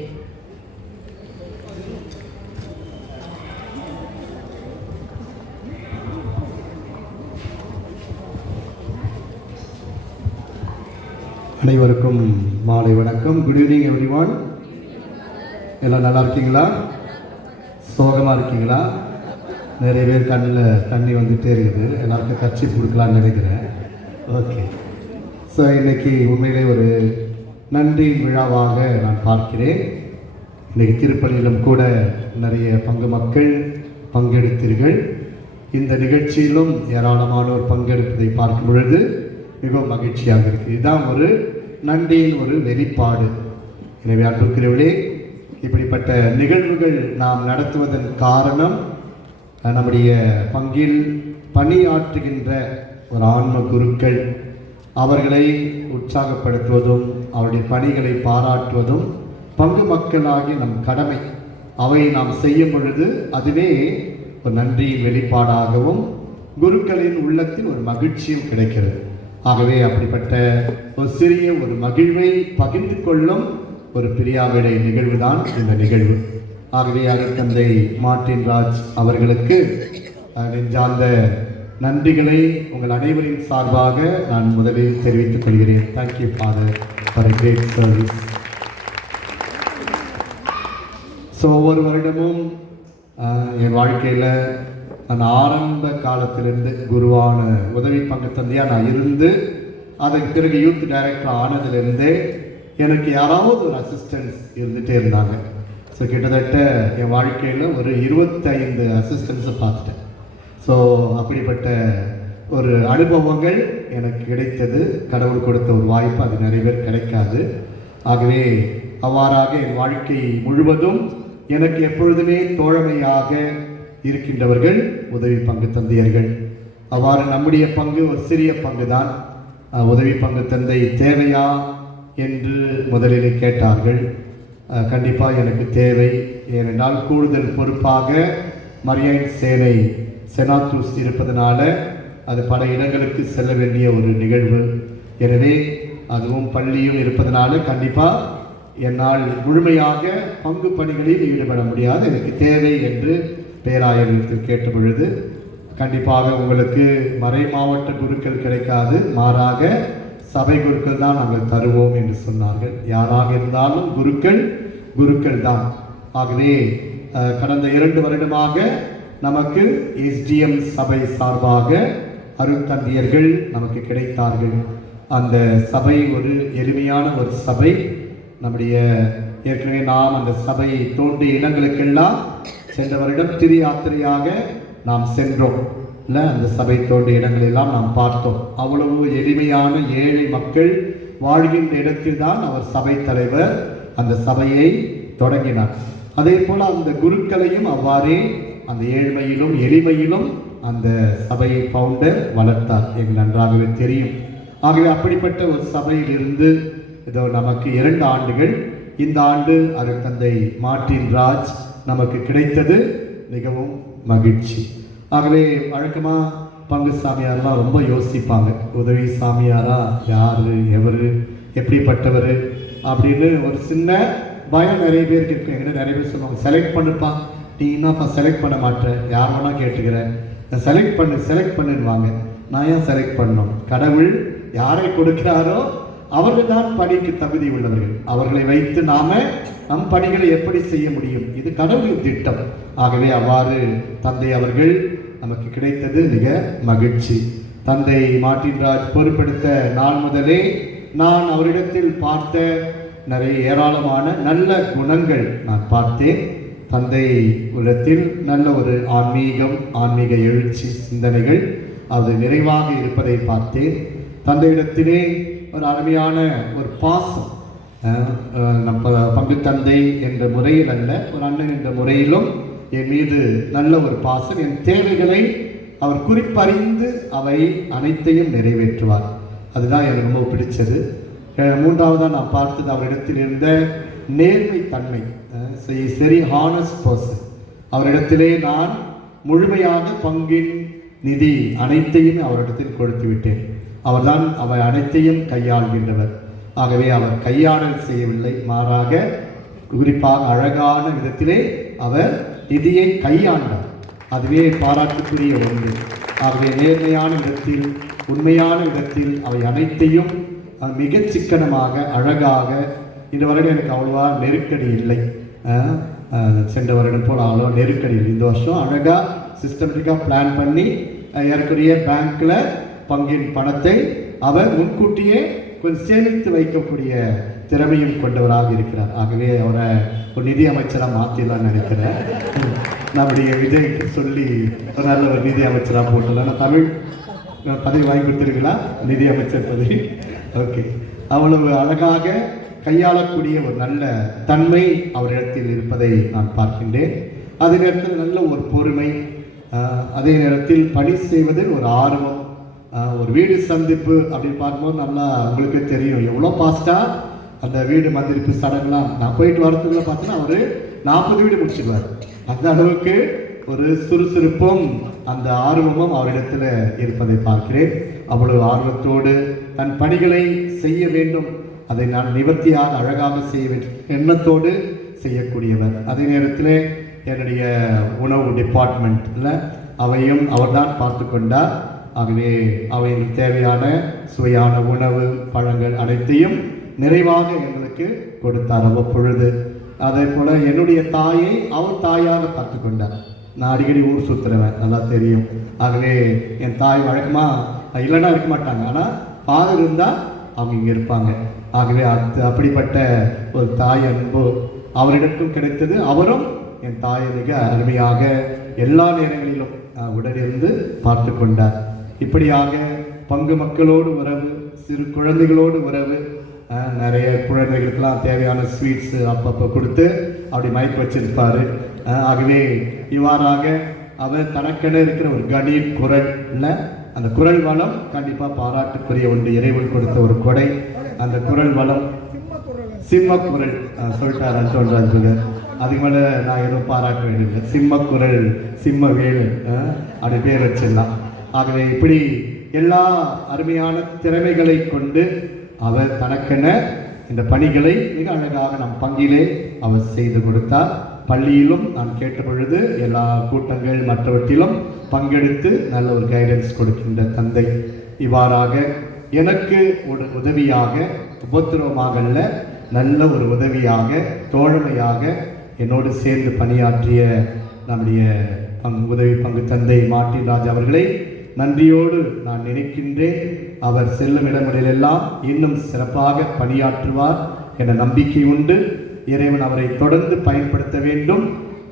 அனைவருக்கும் மாலை வணக்கம். Good evening everyone. எல்லாம் நல்லா இருக்கீங்களா? சோகமாக இருக்கீங்களா? நிறைய பேர் கண்ணில் தண்ணி வந்துகிட்டே இருக்குது. எல்லாருக்கும் கட்சி கொடுக்கலான்னு நினைக்கிறேன். ஓகே, ஸோ இன்றைக்கி உண்மையிலே ஒரு நன்றி விழாவாக நான் பார்க்கிறேன். இன்றைக்கி திருப்பலியிலும் கூட நிறைய பங்கு மக்கள் பங்கெடுத்தீர்கள். இந்த நிகழ்ச்சியிலும் ஏராளமானோர் பங்கெடுப்பதை பார்க்கும் பொழுது மிகவும் மகிழ்ச்சியாக இருக்குது. இதுதான் ஒரு நன்றியின் ஒரு வெளிப்பாடு. எனவே அன்புக்குரியவர்களே, இப்படிப்பட்ட நிகழ்வுகள் நாம் நடத்துவதன் காரணம் நம்முடைய பங்கில் பணியாற்றுகின்ற ஒரு ஆன்ம குருக்கள் அவர்களை உற்சாகப்படுத்துவதும் அவருடைய பணிகளை பாராட்டுவதும் பங்கு மக்களாகிய நம் கடமை. அவை நாம் செய்யும் பொழுது அதுவே ஒரு நன்றியின் வெளிப்பாடாகவும் குருக்களின் உள்ளத்தில் ஒரு மகிழ்ச்சியும் கிடைக்கிறது. ஆகவே அப்படிப்பட்ட ஒரு சிறிய ஒரு மகிழ்வை பகிர்ந்து கொள்ளும் ஒரு பிரியாவிடை நிகழ்வு தான் இந்த நிகழ்வு. ஆகவே அருட்தந்தை மார்ட்டின் ராஜ் அவர்களுக்கு நெஞ்சார்ந்த நன்றிகளை உங்கள் அனைவரின் சார்பாக நான் முதலில் தெரிவித்துக் கொள்கிறேன். Thank you father for a great service. So ஒவ்வொரு வருடமும் என் வாழ்க்கையில் நான் ஆரம்ப காலத்திலிருந்து குருவான உதவி பங்கு தந்தையாக நான் இருந்து அதற்கு பிறகு யூத் டைரக்டர் ஆனதுலேருந்தே எனக்கு யாராவது ஒரு அசிஸ்டன்ஸ் இருந்துகிட்டே இருந்தாங்க. ஸோ கிட்டத்தட்ட என் வாழ்க்கையில் ஒரு 25 அசிஸ்டன்ஸை பார்த்துட்டேன். ஸோ அப்படிப்பட்ட ஒரு அனுபவங்கள் எனக்கு கிடைத்தது. கடவுள் கொடுத்த ஒரு வாய்ப்பு, அது நிறைய பேர் கிடைக்காது. ஆகவே அவ்வாறாக என் வாழ்க்கை முழுவதும் எனக்கு எப்பொழுதுமே தோழமையாக இருக்கின்றவர்கள் உதவி பங்கு தந்தையர்கள். அவ்வாறு நம்முடைய பங்கு ஒரு சிறிய பங்கு தான். உதவி பங்கு தந்தை தேவையா என்று முதலில் கேட்டார்கள். கண்டிப்பாக எனக்கு தேவை. ஏனென்றால் கூடுதல் பொறுப்பாக மரியாயின் சேனை செனாத்தூஸ் இருப்பதனால அது பல இடங்களுக்கு செல்ல வேண்டிய ஒரு நிகழ்வு. எனவே அதுவும் பள்ளியும் இருப்பதனால கண்டிப்பாக என்னால் முழுமையாக பங்கு பணிகளில் ஈடுபட முடியாது. எனக்கு தேவை என்று பேராயர்கள் கேட்ட பொழுது, கண்டிப்பாக உங்களுக்கு மறை மாவட்ட குருக்கள் கிடைக்காது, மாறாக சபை குருக்கள் தான் நாங்கள் தருவோம் என்று சொன்னார்கள். யாராக இருந்தாலும் குருக்கள் தான். ஆகவே கடந்த 2 வருடமாக நமக்கு எஸ்டிஎம் சபை சார்பாக அருட்தந்தையர்கள் நமக்கு கிடைத்தார்கள். அந்த சபை ஒரு எளிமையான ஒரு சபை. நம்முடைய ஏற்கனவே நாம் அந்த சபை தோன்றிய இடங்களுக்கெல்லாம் சென்ற வருடம் திரு யாத்திரையாக நாம் சென்றோம் இல்லை, அந்த சபை தோன்றிய இடங்களெல்லாம் நாம் பார்த்தோம். அவ்வளவு எளிமையான ஏழை மக்கள் வாழ்கின்ற இடத்தில் தான் அவர் சபை தலைவர் அந்த சபையை தொடங்கினார். அதே போல் அந்த குருக்களையும் அவ்வாறே அந்த ஏழ்மையிலும் எளிமையிலும் அந்த சபையை ஃபவுண்டர் வளர்த்தார், எனக்கு நன்றாகவே தெரியும். ஆகவே அப்படிப்பட்ட ஒரு சபையில் இருந்து இதோ நமக்கு 2 ஆண்டுகள், இந்த ஆண்டு அருட்தந்தை மார்ட்டின் ராஜ் நமக்கு கிடைத்தது மிகவும் மகிழ்ச்சி. ஆகவே வழக்கமாக பங்கு சாமியாரெலாம் ரொம்ப யோசிப்பாங்க, உதவி சாமியாரா யார், எவர், எப்படிப்பட்டவர் அப்படின்னு ஒரு சின்ன பயம் நிறைய பேருக்கு இருக்கு. என்கிட்ட நிறைய பேர் சொல்லுவாங்க, செலக்ட் பண்ணுப்பா, நீ என்னப்பா செலக்ட் பண்ண மாட்டேன், யார் வேணா கேட்டுக்கிறேன், செலக்ட் பண்ணுவாங்க. நான் ஏன் செலக்ட் பண்ணணும்? கடவுள் யாரை கொடுக்கிறாரோ அவர்கள் தான் பணிக்கு தகுதி உள்ளவர்கள். அவர்களை வைத்து நம் பணிகளை எப்படி செய்ய முடியும்? இது கடவுளின் திட்டம். ஆகவே அவ்வாறு தந்தை அவர்கள் நமக்கு கிடைத்தது மிக மகிழ்ச்சி. தந்தை மார்ட்டின் ராஜ் பொறுப்பெடுத்த நாள் முதலே நான் அவரிடத்தில் பார்த்த நிறைய ஏராளமான நல்ல குணங்கள் நான் பார்த்தேன். தந்தை உள்ளத்தில் நல்ல ஒரு ஆன்மீக எழுச்சி சிந்தனைகள் அது நிறைவாக இருப்பதை பார்த்தேன். தந்தையிடத்திலே ஒரு அருமையான ஒரு பாசம், நம்ம பங்கு தந்தை என்ற முறையில் அல்ல, ஒரு அண்ணன் என்ற முறையிலும் என் மீது நல்ல ஒரு பாசம். என் தேவைகளை அவர் குறிப்பறிந்து அவை அனைத்தையும் நிறைவேற்றுவார். அதுதான் எனக்கு ரொம்ப பிடிச்சது. 3ஆவதாக நான் பார்த்தது அவரிடத்தில் இருந்த நேர்மை தன்மை. சரி, ஹானஸ்ட் பர்சன். அவரிடத்திலே நான் முழுமையாக பங்கின் நிதி அனைத்தையும் அவரிடத்தில் கொடுத்து விட்டேன். அவர்தான் அவை அனைத்தையும் கையாள்கின்றவர். ஆகவே அவர் கையாடல் செய்யவில்லை, மாறாக குறிப்பாக அழகான விதத்திலே அவர் நிதியை கையாண்டார். அதுவே பாராட்டுக்குரிய ஒன்று. ஆகவே நேர்மையான விதத்தில், உண்மையான விதத்தில் அவை அனைத்தையும் மிக சிக்கனமாக அழகாக, இந்த வருடம் எனக்கு அவ்வளோவா நெருக்கடி இல்லை, சென்ற வருடம் போல் அவ்வளோ நெருக்கடி இல்லை. இந்த வருஷம் அழகாக சிஸ்டமேட்டிக்காக பிளான் பண்ணி ஏற்கனவே பேங்க்கில் பங்கின் பணத்தை அவர் முன்கூட்டியே கொஞ்சம் சேமித்து வைக்கக்கூடிய திறமையும் கொண்டவராக இருக்கிறார். ஆகவே அவரை ஒரு நிதி அமைச்சராக மாற்றிடலான்னு நினைக்கிறேன். நம்முடைய விஜய்க்கு சொல்லி ஒரு நல்ல ஒரு நிதி அமைச்சராக போட்டுடலாம். நான் தமிழ் பதவி வாங்கி கொடுத்துருங்களா, நிதி அமைச்சர் பதவி? ஓகே. அவ்வளவு அழகாக கையாளக்கூடிய ஒரு நல்ல தன்மை அவரிடத்தில் இருப்பதை நான் பார்க்கின்றேன். அதே நேரத்தில் நல்ல ஒரு பொறுமை, அதே நேரத்தில் பணி செய்வதில் ஒரு ஆர்வம். ஒரு வீடு சந்திப்பு அப்படின்னு பார்க்கும்போது நல்லா உங்களுக்கு தெரியும் எவ்வளோ ஃபாஸ்ட்டாக அந்த வீடு மந்திரிப்பு சடங்குலாம் நான் போயிட்டு வரத்துக்குள்ள பார்த்தீங்கன்னா அவர் 40 வீடு முடிச்சிடுவார். அந்த அளவுக்கு ஒரு சுறுசுறுப்பும் அந்த ஆர்வமும் அவரிடத்தில் இருப்பதை பார்க்கிறேன். அவ்வளவு ஆர்வத்தோடு தன் பணிகளை செய்ய வேண்டும், அதை நான் நிவர்த்தியாக அழகாக செய்ய வேண்டும் எண்ணத்தோடு செய்யக்கூடியவர். அதே நேரத்தில் என்னுடைய உணவு டிபார்ட்மெண்ட்டில் அவையும் அவர்தான் பார்த்து கொண்டார். ஆகவே அவையில் தேவையான சுவையான உணவு, பழங்கள் அனைத்தையும் நிறைவாக எங்களுக்கு கொடுத்தார் அவ்வப்பொழுது. அதே போல் என்னுடைய தாயை அவர் தாயாக பார்த்து கொண்டார். நான் அடிக்கடி ஊர் சுற்றுறவன், நல்லா தெரியும். ஆகவே என் தாய் வழக்கமாக இல்லைன்னா இருக்க மாட்டாங்க, ஆனால் ஃபாதர் இருந்தால் அவங்க இங்கே இருப்பாங்க. ஆகவே அப்படிப்பட்ட ஒரு தாய் அன்பு அவரிடக்கும் கிடைத்தது. அவரும் என் தாயை மிக அருமையாக எல்லா நேரங்களிலும் உடனிருந்து பார்த்து கொண்டார். இப்படியாக பங்கு மக்களோடு உறவு, சிறு குழந்தைகளோடு உறவு, நிறைய குழந்தைகளுக்கெல்லாம் தேவையான ஸ்வீட்ஸு அப்பப்போ கொடுத்து அப்படி மயக்க வச்சிருப்பார். ஆகவே இவ்வாறாக அவர் தனக்கென இருக்கிற ஒரு கணீர் குரல் இல்லை, அந்த குரல் வளம் கண்டிப்பாக பாராட்டுக்குரிய ஒன்று. இறைவன் கொடுத்த ஒரு கொடை அந்த குரல் வளம். சிம்ம குரல் சொல்லிட்டார் அன்றார். அதுக்கு மேலே நான் எதுவும் பாராட்ட வேண்டியதில்லை. சிம்ம குரல், சிம்ம வேலு அப்படி பேர் வச்சிடலாம். ஆகவே இப்படி எல்லா அருமையான திறமைகளை கொண்டு அவர் தனக்கென இந்த பணிகளை மிக அழகாக நம் பங்கிலே அவர் செய்து கொடுத்தார். பள்ளியிலும் நான் கேட்ட பொழுது எல்லா கூட்டங்கள் மற்றவற்றிலும் பங்கெடுத்து நல்ல ஒரு கைடன்ஸ் கொடுக்கின்ற தந்தை. இவ்வாறாக எனக்கு ஒரு உதவியாக, உபத்திரவமாக அல்ல, நல்ல ஒரு உதவியாக, தோழமையாக என்னோடு சேர்ந்து பணியாற்றிய நம்முடைய உதவி பங்கு தந்தை மார்ட்டின் ராஜ் அவர்களை நன்றியோடு நான் நினைக்கின்றேன். அவர் செல்லும் இடங்களிலெல்லாம் இன்னும் சிறப்பாக பணியாற்றுவார் என்ற நம்பிக்கை உண்டு. இறைவன் அவரை தொடர்ந்து பயன்படுத்த வேண்டும்.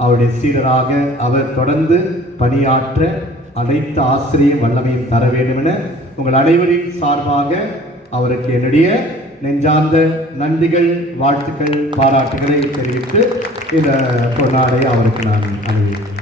அவருடைய சீடராக அவர் தொடர்ந்து பணியாற்ற அனைத்து ஆசிரியம் வல்லமையும் தர வேண்டும் என உங்கள் அனைவரின் சார்பாக அவருக்கு என்னுடைய நெஞ்சார்ந்த நன்றிகள், வாழ்த்துக்கள், பாராட்டுகளை தெரிவித்து இந்த பொன்னாடை அவருக்கு நான் அணிவிக்கிறேன்.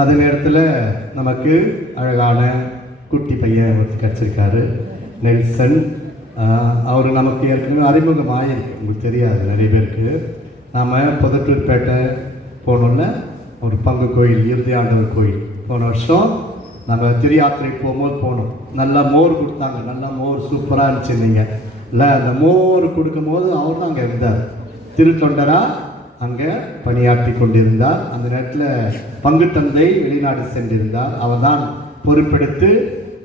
அதே நேரத்தில் நமக்கு அழகான குட்டி பையன் ஒருத்தர் கிடச்சிருக்காரு, நெல்சன். அவர் நமக்கு ஏற்கனவே அறிமுகம் ஆகிருக்கு, உங்களுக்கு தெரியாது நிறைய பேருக்கு. நாம் புதட்டூர்பேட்டை போனோம்ல, ஒரு பங்கு கோயில், இறுதி ஆண்டவர் கோயில், போன வருஷம் நம்ம திருயாத்திரை போகும்போது போனோம். நல்லா மோர் கொடுத்தாங்க, நல்லா மோர் சூப்பராக இருந்துச்சு. நீங்கள் இல்லை, அந்த மோர் கொடுக்கும்போது அவர் தான் அங்கே இருந்தார், திருத்தொண்டராக அங்கே பணியாற்றி கொண்டிருந்தார். அந்த நேரத்தில் பங்கு தந்தை வெளிநாடு சென்றிருந்தார். அவர் தான் பொறுப்பெடுத்து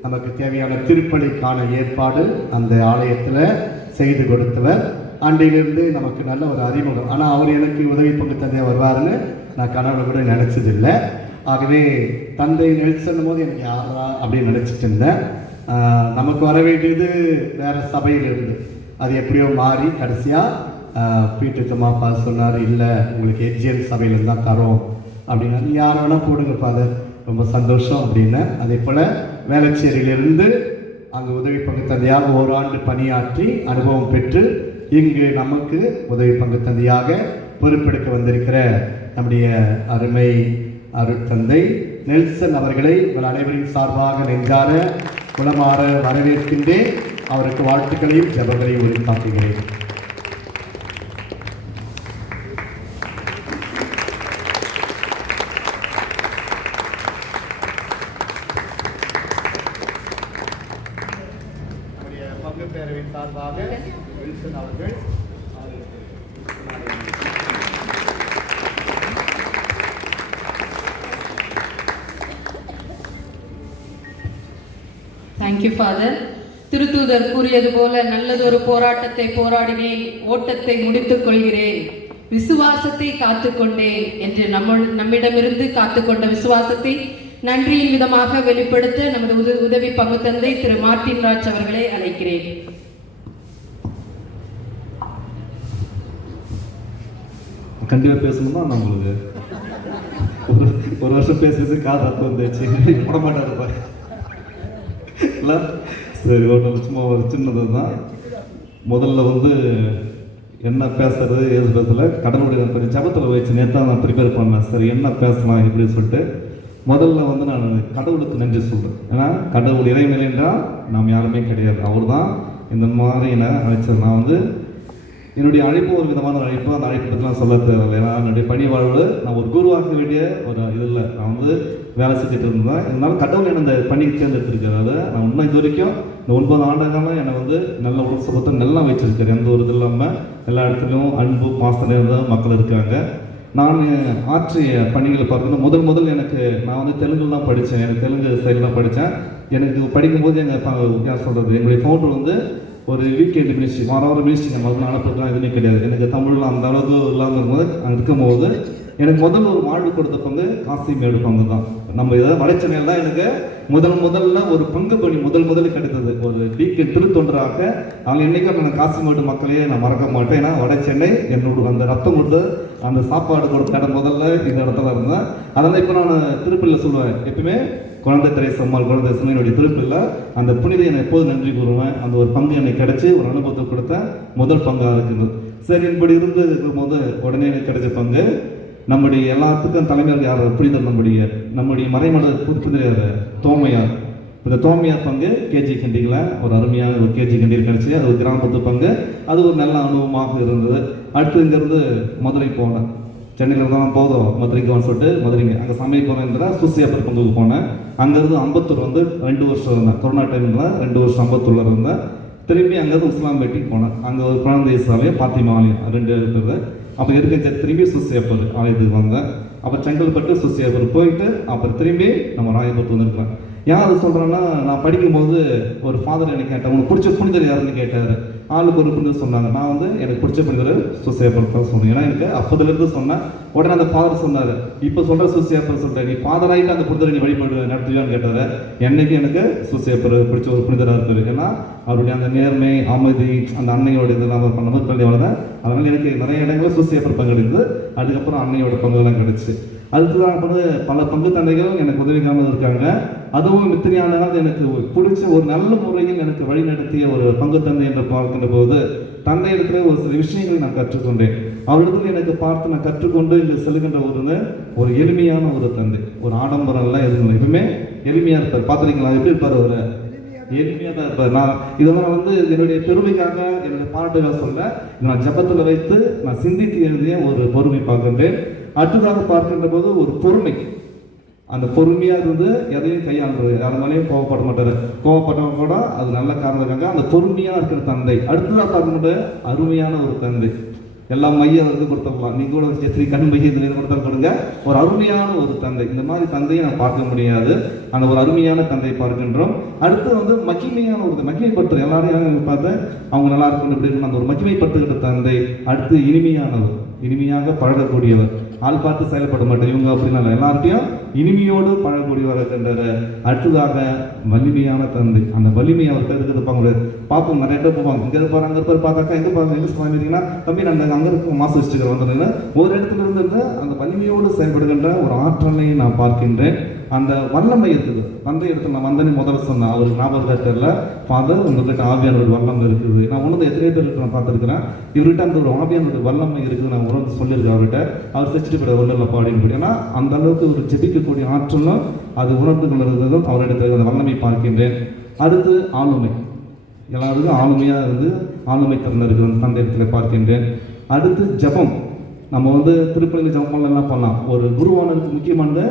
நமக்கு தேவையான திருப்பலிக்கான ஏற்பாடு அந்த ஆலயத்தில் செய்து கொடுத்தவர். அன்றையிலிருந்து நமக்கு நல்ல ஒரு அறிமுகம். ஆனால் அவர் எனக்கு உதவி பங்கு தந்தையாக வருவார்னு நான் கனவுல கூட நினச்சதில்லை. ஆகவே தந்தை நெல்சன் போது எனக்கு யாரா அப்படின்னு நினச்சிட்டு இருந்தேன். நமக்கு வர வேண்டியது வேறு சபையிலிருந்து, அது எப்படியோ மாறி கடைசியாக பீட்டர் மாப்பா சொன்னார், இல்லை உங்களுக்கு எஜிஎல் சபையிலேருந்து தான் தரோம் அப்படின்னா, நீ யாரை வேணால் போடுங்க ஃபாதர், ரொம்ப சந்தோஷம் அப்படின்னு. அதே போல் வேளச்சேரியிலிருந்து அங்கே உதவி பங்கு தந்தையாக ஓராண்டு பணியாற்றி அனுபவம் பெற்று இங்கு நமக்கு உதவி பங்கு தந்தையாக பொறுப்பெடுக்க வந்திருக்கிற நம்முடைய அருமை அருட்தந்தை நெல்சன் அவர்களை உங்கள் அனைவரின் சார்பாக நெஞ்சார குலமாற வரவேற்கின்றேன். அவருக்கு வாழ்த்துக்களையும் ஜெபங்களையும் உரித்தாக்குகிறேன். பங்கு பேரவையின் சார்பாக வில்சன் அவர்கள் தேங்க்யூ ஃபாதர். திருத்தூதர் கூறியது போல நல்லதொரு போராட்டத்தை போராடினேன், ஓட்டத்தை முடித்துக் கொள்கிறேன், விசுவாசத்தை காத்துக்கொண்டேன் என்று நம்மிடமிருந்து காத்துக்கொண்ட விசுவாசத்தை நன்றியின் விதமாக வெளிப்படுத்த நமது உதவி பங்கு தந்தை திரு மார்ட்டின் ராஜ் அவர்களை அழைக்கிறேன். கண்டிப்பாக பேசணும்னா நான் உங்களுக்கு ஒரு வருஷம் பேசுறது காது ரத்தம் வந்துச்சு, போட மாட்டா இருப்பாரு இல்லை. சரி, ஒன்றும் சும்மா ஒரு சின்னது தான். முதல்ல என்ன பேசுறது ஏது பேசல, கடவுளுடைய கொஞ்சம் ஜபத்தில் வச்சு நேற்று தான் நான் ப்ரிப்பேர் பண்ணேன். சரி என்ன பேசலாம் இப்படின்னு சொல்லிட்டு முதல்ல நான் கடவுளுக்கு நன்றி சொல்கிறேன். ஏன்னா கடவுள் இறைவன் என்றால் நாம் யாருமே கிடையாது, அவர் தான் இந்த மாதிரி என்னை அழைச்சது. நான் என்னுடைய அழைப்பு ஒரு விதமான அழைப்பு, அந்த அழைப்பு பற்றிலாம் சொல்ல தேவையில்லை. ஏன்னா என்னுடைய பணி வாழ்வு நான் ஒரு குருவாக்க வேண்டிய ஒரு இது இல்லை, நான் வேலை செஞ்சுட்டு இருந்தேன். இருந்தாலும் கடவுள் என்னை இந்த பணிக்கு தேர்ந்தெடுத்திருக்கிறாரு. நான் இன்னும் இது வரைக்கும் இந்த 9 ஆண்டுகாலம் என்னை நல்ல ஒரு சுபத்தை நல்லா வச்சிருக்காரு. எந்த ஒரு இது இல்லாமல் எல்லா இடத்துலையும் அன்பு பாசம் இருந்த மக்கள் இருக்காங்க. நான் ஆற்றிய பணிகளை பார்க்கணும். முதல் எனக்கு நான் தெலுங்கில் தான் படித்தேன், எனக்கு தெலுங்கு சைடில் தான் படித்தேன். எனக்கு படிக்கும்போது யார் சொல்கிறது, எங்களுடைய ஃபவுண்டர் ஒரு வீக்கெண்டு மினிஸ்ட்ரி, வாரம் மினிஸ்ட்ரி நம்ம அனுப்புறதுலாம் எதுவுமே கிடையாது. எனக்கு தமிழில் அந்த அளவுக்கு இல்லாமல் இருக்கும்போது அங்கே இருக்கும்போது எனக்கு முதல்ல ஒரு வாழ்வு கொடுத்த பங்கு காசிமேடு பங்கு தான். நம்ம இதை வடச்சென்னையில் தான் எனக்கு முதல்ல ஒரு பங்கு பணி முதல் கிடைத்தது. ஒரு வீக்கெண்ட் திருத்தொண்டராக அவங்க இன்றைக்கும் நான் காசிமேடு மக்களையே நான் மறக்க மாட்டேன். ஏன்னா வடச்சென்னை என்னோட அந்த ரத்தம் கொடுத்து அந்த சாப்பாடு கொடுத்த இடம் முதல்ல இந்த இடத்துல இருந்தேன். அதெல்லாம் இப்போ நான் திருப்பதியில் சொல்லுவேன், எப்பவுமே குழந்தை திரைசம்மாள் குழந்தை என்னுடைய திருப்பில் அந்த புனிதை என்னை எப்போது நன்றி கூறுவேன். அந்த ஒரு பங்கு எனக்கு கிடைச்சி ஒரு அனுபவத்தை கொடுத்த முதல் பங்காக இருக்குது. சரி, இப்படி இருந்து இருக்கும்போது உடனே எனக்கு கிடைச்ச பங்கு நம்முடைய எல்லாத்துக்கும் தலைமையாக யார் புனிதர், நம்முடைய மறைமட புனிதர் தோமையார். இந்த தோமையார் பங்கு கேஜி கண்டிகளை ஒரு அருமையான ஒரு கேஜி கண்டியில் கிடச்சி, அது ஒரு கிராமத்து பங்கு, அது ஒரு நல்ல அனுபவமாக இருந்தது. அடுத்து இங்கேருந்து மதுரை போனேன். சென்னையில் இருந்தாலும் போதும் மதுரைக்கு சொல்லிட்டு மதுரைங்க அங்கே சமையல் போனேங்கிற சூசியாப்பர் பங்குக்கு போனேன். அங்கேருந்து அம்பத்தூர் 2 வருஷம் இருந்தேன். கொரோனா டைமில் 2 வருஷம் அம்பத்தூரில் இருந்தேன். திரும்பி அங்கேருந்து உஸ்லாம்பேட்டிக்கு போனேன். அங்கே ஒரு குழந்தை சாலையும் பாத்திமா ஆலயம் 2 இருக்குது. அப்போ இருக்க திரும்பி சூசியாப்பர் ஆலயத்துக்கு வந்தேன். அப்போ செங்கல்பட்டு சூசியாப்பர் போயிட்டு அப்புறம் திரும்பி நம்ம ராயபுரத்து வந்துருக்கிறேன். ஏன் அது சொல்கிறேன்னா, நான் படிக்கும்போது ஒரு ஃபாதர் எனக்கு கேட்டேன், உனக்கு பிடிச்ச புனிதர் யாருன்னு கேட்டார். ஆளுக்கு ஒரு புனிதர் சொன்னாங்க. நான் வந்து எனக்கு பிடிச்ச புனிதர் சூசையப்பர் தான் சொன்னேன். ஏன்னா எனக்கு அப்போதுலேருந்து சொன்னேன். உடனே அந்த ஃபாதர் சொன்னார், இப்போ சொல்கிற சூசையப்பர் சொல்கிறேன், நீ ஃபாதர் ஆகிட்டு அந்த புனிதரை நீ வழிபாடு நடத்துவியான்னு கேட்டார். என்னைக்கு எனக்கு சூசையப்பர் பிடிச்ச ஒரு புனிதராக இருப்பார். ஏன்னா அவருடைய அந்த நேர்மை, அமைதி, அந்த அன்னையோட இதெல்லாம் பண்ணும்போது பள்ளி வளர்ந்தேன். அதனால் எனக்கு நிறைய இடங்களில் சூசையப்பர் பங்கெடுத்து, அதுக்கப்புறம் அன்னையோட பங்குலாம் கிடச்சி. அடுத்ததான் வந்து பல பங்கு தந்தைகள் எனக்கு உதவிக்காமல் இருக்காங்க. அதுவும் இத்தனையான நாள் எனக்கு பிடிச்ச ஒரு நல்ல முறையில் எனக்கு வழி நடத்திய ஒரு பங்கு தந்தை என்று பார்க்கின்ற போது, தந்தை இடத்துல ஒரு சில விஷயங்களை நான் கற்றுக்கொண்டேன். அவரிடத்துல எனக்கு பார்த்து நான் கற்றுக்கொண்டு இங்கே செல்கின்ற ஒரு எளிமையான ஒரு தந்தை. ஒரு ஆடம்பரம்லாம் எதுவும் இல்லை, எப்பவுமே எளிமையாக இருப்பார். பார்த்துருக்கீங்களா எப்படி இருப்பார்? அவர் எளிமையாக தான் இருப்பார். நான் இதெல்லாம் வந்து என்னுடைய பெருமைக்காக, என்னுடைய பாராட்டுக்காக சொல்ல, நான் ஜபத்தில் வைத்து நான் சிந்தித்து எழுதிய ஒரு பொறுமை பார்க்கின்றேன். அடுத்ததாக பார்க்கின்ற போது ஒரு பொறுமை. அந்த பொறுமையாக இருந்து எதையும் கையாளுறது, யார் மேலேயும் கோவப்பட மாட்டார். கோவப்பட்டவங்க கூட அது நல்ல காரணத்துக்காக அந்த பொறுமையாக இருக்கிற தந்தை. அடுத்ததாக பார்க்கும்போது அருமையான ஒரு தந்தை. எல்லாம் மையம் வந்து கொடுத்துடலாம், நீங்கள் கூட எத்தனை கண் மையம் இதில் கொடுத்தாலும் கொடுங்க. ஒரு அருமையான ஒரு தந்தை. இந்த மாதிரி தந்தையை நான் பார்க்க முடியாது. அந்த ஒரு அருமையான தந்தையை பார்க்கின்றோம். அடுத்து வந்து மகிமையான ஒரு மகிமைப்பட்டு எல்லாரையும் பார்த்து அவங்க நல்லா இருக்கணும், இப்படி இருக்கணும், அந்த ஒரு மகிமைப்பட்டுக்கிட்ட தந்தை. அடுத்து இனிமையானவர், இனிமையாக பழகக்கூடியவர். ஆள் பார்த்து செயல்பட மாட்டேன் இவங்க அப்படின்னா, எல்லார்ட்டையும் இனிமையோடு பழகக்கூடியவர் இருக்கின்றார். அடுத்ததாக வலிமையான தந்தை. அந்த வலிமை அவர்கிட்ட இருக்கிறது பார்ப்போம். நிறைய பேர் போவாங்க, இங்கே இருப்பார் அங்கே இருப்பார், பார்த்தாக்கா எங்கே பாருங்க எங்கே வாங்கிட்டீங்கன்னா, தம்பி நான் அங்கே இருக்க மாசு வச்சுக்கிறேன் வந்ததுன்னா, ஒரு இடத்துல இருந்து அந்த வலிமையோடு செயல்படுகின்ற ஒரு ஆற்றலை நான் பார்க்கின்றேன். அந்த வல்லமை இருக்குது. தந்தை இடத்துல நான் வந்தனே முதல்ல சொன்னேன், அவருக்கு ஞாபகம் தெரியல, ஃபாதர் உங்கள்கிட்ட ஆவியானோட வல்லமை இருக்குது. நான் ஒன்று எத்தனை பேருக்கு நான் பார்த்துருக்கிறேன், இவர்கிட்ட அந்த ஒரு ஆவியானோட வல்லமை இருக்குது நான் உணர்ந்து சொல்லியிருக்கேன் அவர்கிட்ட. அவர் செச்சுட்டு போய் ஒன்றில் பாடின்னு. ஏன்னா அந்த அளவுக்கு ஒரு ஜெபிக்கக்கூடிய ஆற்றலும் அது உணர்ந்து கொள்வதும் அவரிடத்தில் அந்த வல்லமை பார்க்கின்றேன். அடுத்து ஆளுமை. எல்லாருக்கும் ஆளுமையாக இருந்து ஆளுமை திறன் இருக்குது தந்தை இடத்துல பார்க்கின்றேன். அடுத்து ஜபம். நம்ம வந்து திருப்பதி ஜபம் எல்லாம் பண்ணலாம். ஒரு குருவானதுக்கு முக்கியமானது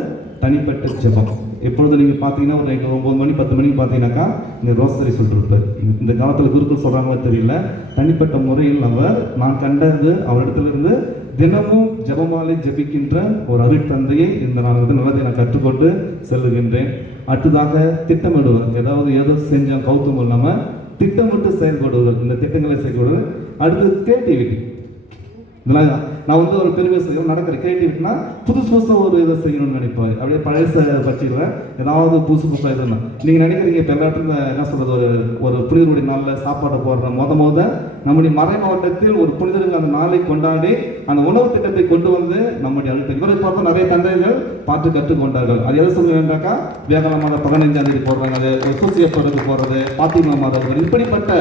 தனிப்பட்ட ஜபம். எப்பொழுது நீங்கள் பார்த்தீங்கன்னா ஒரு 9 மணி 10 மணிக்கு பார்த்தீங்கன்னாக்கா இங்கே ரோசரி சொல்லிருப்பார். இந்த காலத்தில் குருக்கள் சொல்கிறாங்களோ தெரியல, தனிப்பட்ட முறையில் நான் கண்டது அவரிடத்திலிருந்து தினமும் ஜபமாலை ஜபிக்கின்ற ஒரு அருட்தந்தையை இந்த நான் வந்து நல்லதை நான் கற்றுக்கொண்டு செல்லுகின்றேன். அடுத்ததாக திட்டமிடுவர். ஏதோ செஞ்சோம் கௌத்தம் இல்லாமல் திட்டமிட்டு செயல்படுவது, இந்த திட்டங்களை செயல்படுவது. அடுத்து கிரியேட்டிவிட்டி. இதெல்லாம் நான் வந்து ஒரு பெருமை செய்யணும் நடக்கிற கிரியேட்டிவிட்டினா புதுசாக ஒரு இதை செய்யணும்னு நினைப்பாரு. அப்படியே பழச வச்சுக்கிறேன், ஏதாவது புதுசாக எதுனா நீங்கள் நினைக்கிறீங்க. இப்போ எல்லா இடத்துல என்ன சொல்கிறது, ஒரு புனிதருடைய நாளில் சாப்பாடை போடுற முத நம்முடைய மறை மாவட்டத்தில் ஒரு புனிதருக்கு அந்த நாளை கொண்டாடி அந்த உணவு திட்டத்தை கொண்டு வந்து நம்முடைய அழுத்தம் இவரை பார்த்தா நிறைய தந்தைகள் பார்த்து கற்றுக்கொண்டார்கள். அது எதை சொல்லுவேன்டாக்கா, வேகல மாதம் 15ஆம் தேதி போடுறாங்க, அது சூசியப்பருக்கு போடுறது, பாத்திமா மாதம், இப்படிப்பட்ட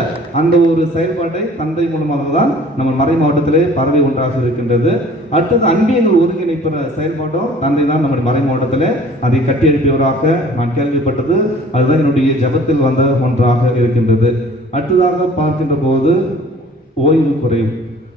அந்த ஒரு செயல்பாட்டை தந்தை மூலமாக தான் நம்ம மறை மாவட்டத்திலே பரவி ஒன்றாக இருக்கின்றது. அடுத்தது அன்பியங்கள் ஒருங்கிணைப்புற செயல்பாட்டும் தந்தை தான் நம்முடைய மறை மாவட்டத்தில் அதை கட்டி எழுப்பியவராக நான் கேள்விப்பட்டது. அதுதான் என்னுடைய ஜபத்தில் வந்த ஒன்றாக இருக்கின்றது. அடுத்ததாக பார்க்கின்ற போது ஓய்வு குறைவு,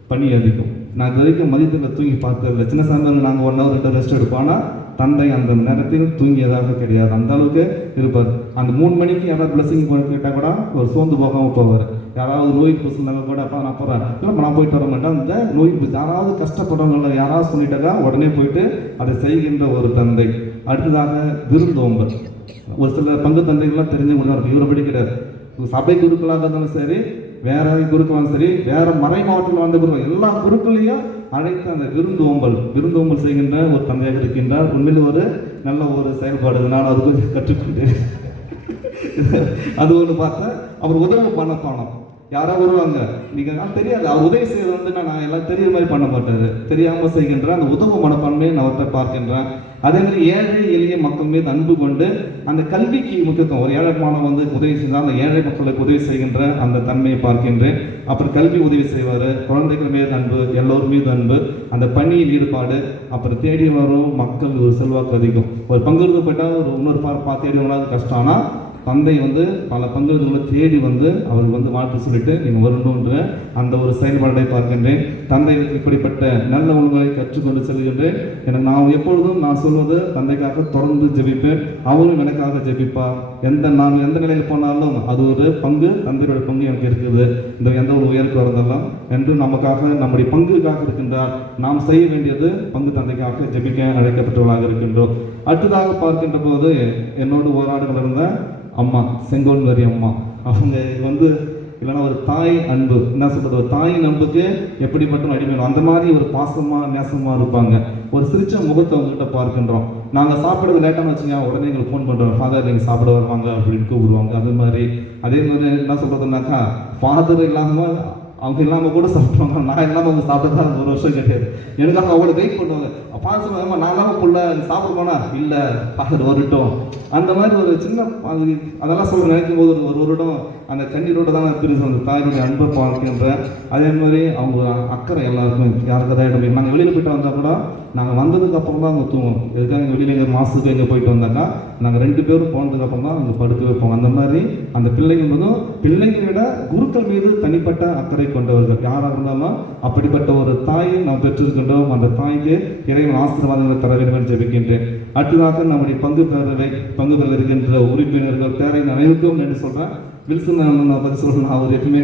பணி அதிகம். நான் இது வரைக்கும் மதியத்தில் தூங்கி பார்த்ததில்லை. சின்ன சாயந்தரம் நாங்கள் 1 hour 2 ரெஸ்ட் எடுப்போம். ஆனால் தந்தை அந்த நேரத்தில் தூங்கியதாக கிடையாது, அந்த அளவுக்கு இருப்பார். அந்த 3 மணிக்கு யாராவது பிளஸிங் கேட்டால் கூட ஒரு சோர்ந்து போகாமல் போவார். யாராவது நோய் பூசினாங்க கூட அப்போ நான் போகிறேன், இல்லை நான் போயிட்டு வர மாட்டேன். அந்த நோய் யாராவது கஷ்டப்படுறவங்கள யாராவது சொல்லிட்டாக்கா உடனே போயிட்டு அதை செய்கின்ற ஒரு தந்தை. அடுத்ததாக விருந்தோம்பல். ஒரு சில பங்கு தந்தைகள்லாம் தெரிஞ்சவங்க தான் இருக்கும், இவரை படிக்கிறார். சபை குருக்களாக இருந்தாலும் சரி, வேற குருக்களாலும் சரி, வேற மறை மாவட்டத்தில் வந்த குருக்கள் எல்லா குருக்களையும் அழைத்து அந்த விருந்தோம்பல் செய்கின்ற ஒரு தந்தையாக இருக்கின்றார். உண்மையில் ஒரு நல்ல ஒரு செயல்பாடு. நான் அது கொஞ்சம் கற்றுக்கொண்டு அது ஒன்று பார்த்தேன். அவர் உதவி பண்ண போனோம், யாராவது வருவாங்க, நீங்கள் தெரியாது, அவர் உதவி செய்வது வந்து நான் எல்லாம் தெரியுற மாதிரி பண்ண மாட்டார், தெரியாமல் செய்கின்றேன். அந்த உதவு மனப்பான்மையை நான் அவர்கிட்ட பார்க்கின்றேன். அதே மாதிரி ஏழை எளிய மக்கள் மீது அன்பு கொண்டு அந்த கல்விக்கு முக்கியத்துவம். ஒரு ஏழை மாணவன் வந்து உதவி செஞ்சால் அந்த ஏழை மக்களுக்கு உதவி செய்கின்ற அந்த தன்மையை பார்க்கின்றேன். அப்புறம் கல்வி உதவி செய்வார், குழந்தைகள் மீது அன்பு, எல்லோரும் மீது அன்பு, அந்த பணியில் ஈடுபாடு. அப்புறம் தேடி வரும் மக்கள் ஒரு செல்வாக்கு அதிகம். ஒரு பங்குக்கு போயிட்டால் ஒரு இன்னொரு தேடி வராது கஷ்டம். ஆனால் தந்தை வந்து பல பங்குகளை தேடி வந்து அவருக்கு வந்து வாழ்த்து சொல்லிட்டு நீங்கள் வரணுன்ற அந்த ஒரு செயல்பாடை பார்க்கின்றேன். தந்தை இப்படிப்பட்ட நல்ல உணவை கற்றுக்கொண்டு செல்கின்றேன். எனக்கு நான் எப்பொழுதும் நான் சொல்வது தந்தைக்காக தொடர்ந்து ஜெபிப்பேன், அவரும் எனக்காக ஜெபிப்பார். நான் எந்த நிலையில் போனாலும் அது ஒரு பங்கு, தந்தையோட பங்கு எனக்கு இருக்குது. இந்த எந்த ஒரு உயர்வுக்கு வரதெல்லாம் என்று நமக்காக நம்முடைய பங்குக்காக இருக்கின்றார். நாம் செய்ய வேண்டியது பங்கு தந்தைக்காக ஜெபிக்க அழைக்கப்பட்டவர்களாக இருக்கின்றோம். அடுத்ததாக பார்க்கின்ற போது என்னோடு ஓராடுகள் இருந்த அம்மா, செங்கோன்வரி அம்மா, அவங்க வந்து இல்லைன்னா ஒரு தாய் அன்பு, என்ன சொல்றது, ஒரு தாயின் அன்புக்கு எப்படி மட்டும் அடிமையும் அந்த மாதிரி ஒரு பாசமாக நேசமாக இருப்பாங்க. ஒரு சிரிச்ச முகத்தை அவங்ககிட்ட பார்க்கின்றோம். நாங்கள் சாப்பிடுறது லேட்டானு வச்சுங்க, உடனே எங்களுக்கு ஃபோன் பண்ணுறோம், ஃபாதர் நீங்கள் சாப்பிட வருவாங்க அப்படின்னு கூப்பிடுவாங்க. அதே மாதிரி என்ன சொல்கிறதுனாக்கா, ஃபாதர் இல்லாமல் அவங்க இல்லாமல் கூட சாப்பிடுவாங்க. நான் இல்லாமல் அவங்க சாப்பிட்டா ஒரு வருஷம் கிடையாது. எனக்காக அவ்வளோ வெயிட் பண்ணுவாங்க. அப்பா சொல்லுவாங்க, நான் இல்லாமல் புள்ள சாப்பிடுவானா, இல்லை ஃபாதர் வரட்டும். அந்த மாதிரி ஒரு சின்ன அதெல்லாம் சொல்ல நினைக்கும் போது ஒரு வருடம் அந்த கண்ணீரோடு தான் நான் பிரிச்சு அந்த தாயினுடைய அன்பை பார்க்கின்றேன். அதே மாதிரி அவங்க அக்கறை எல்லாருக்கும் யாருக்கு தான் இடம். நாங்கள் வெளியில் போயிட்டு வந்தால் கூட நாங்கள் வந்ததுக்கு அப்புறம் தான் அங்கே தூங்குவோம். எதுக்காக எங்கள் வெளியில் எங்கள் மாதத்துக்கு எங்கே போயிட்டு வந்தாக்கா நாங்கள் 2 பேரும் போனதுக்கு அப்புறம் தான் அங்கே படுக்க வைப்போம். அந்த மாதிரி அந்த பிள்ளைங்களும் பிள்ளைங்களை விட குருக்கள் மீது தனிப்பட்ட அக்கறை கொண்டவர்கள் யாராக இருந்தாலும் அப்படிப்பட்ட ஒரு தாயை நாம் பெற்றிருக்கின்றோம். அந்த தாய்க்கு இறைவன் ஆசீர்வாதங்களை தர வேண்டும் என்று ஜெபிக்கின்றேன். அடுத்ததாக நம்முடைய பங்குகள் இருக்கின்ற உறுப்பினர்கள் பேரை அனைவருக்கும் என்று சொல்கிறேன். வில்சன் நான் பற்றி சொல்லணும், அவர் எப்பவுமே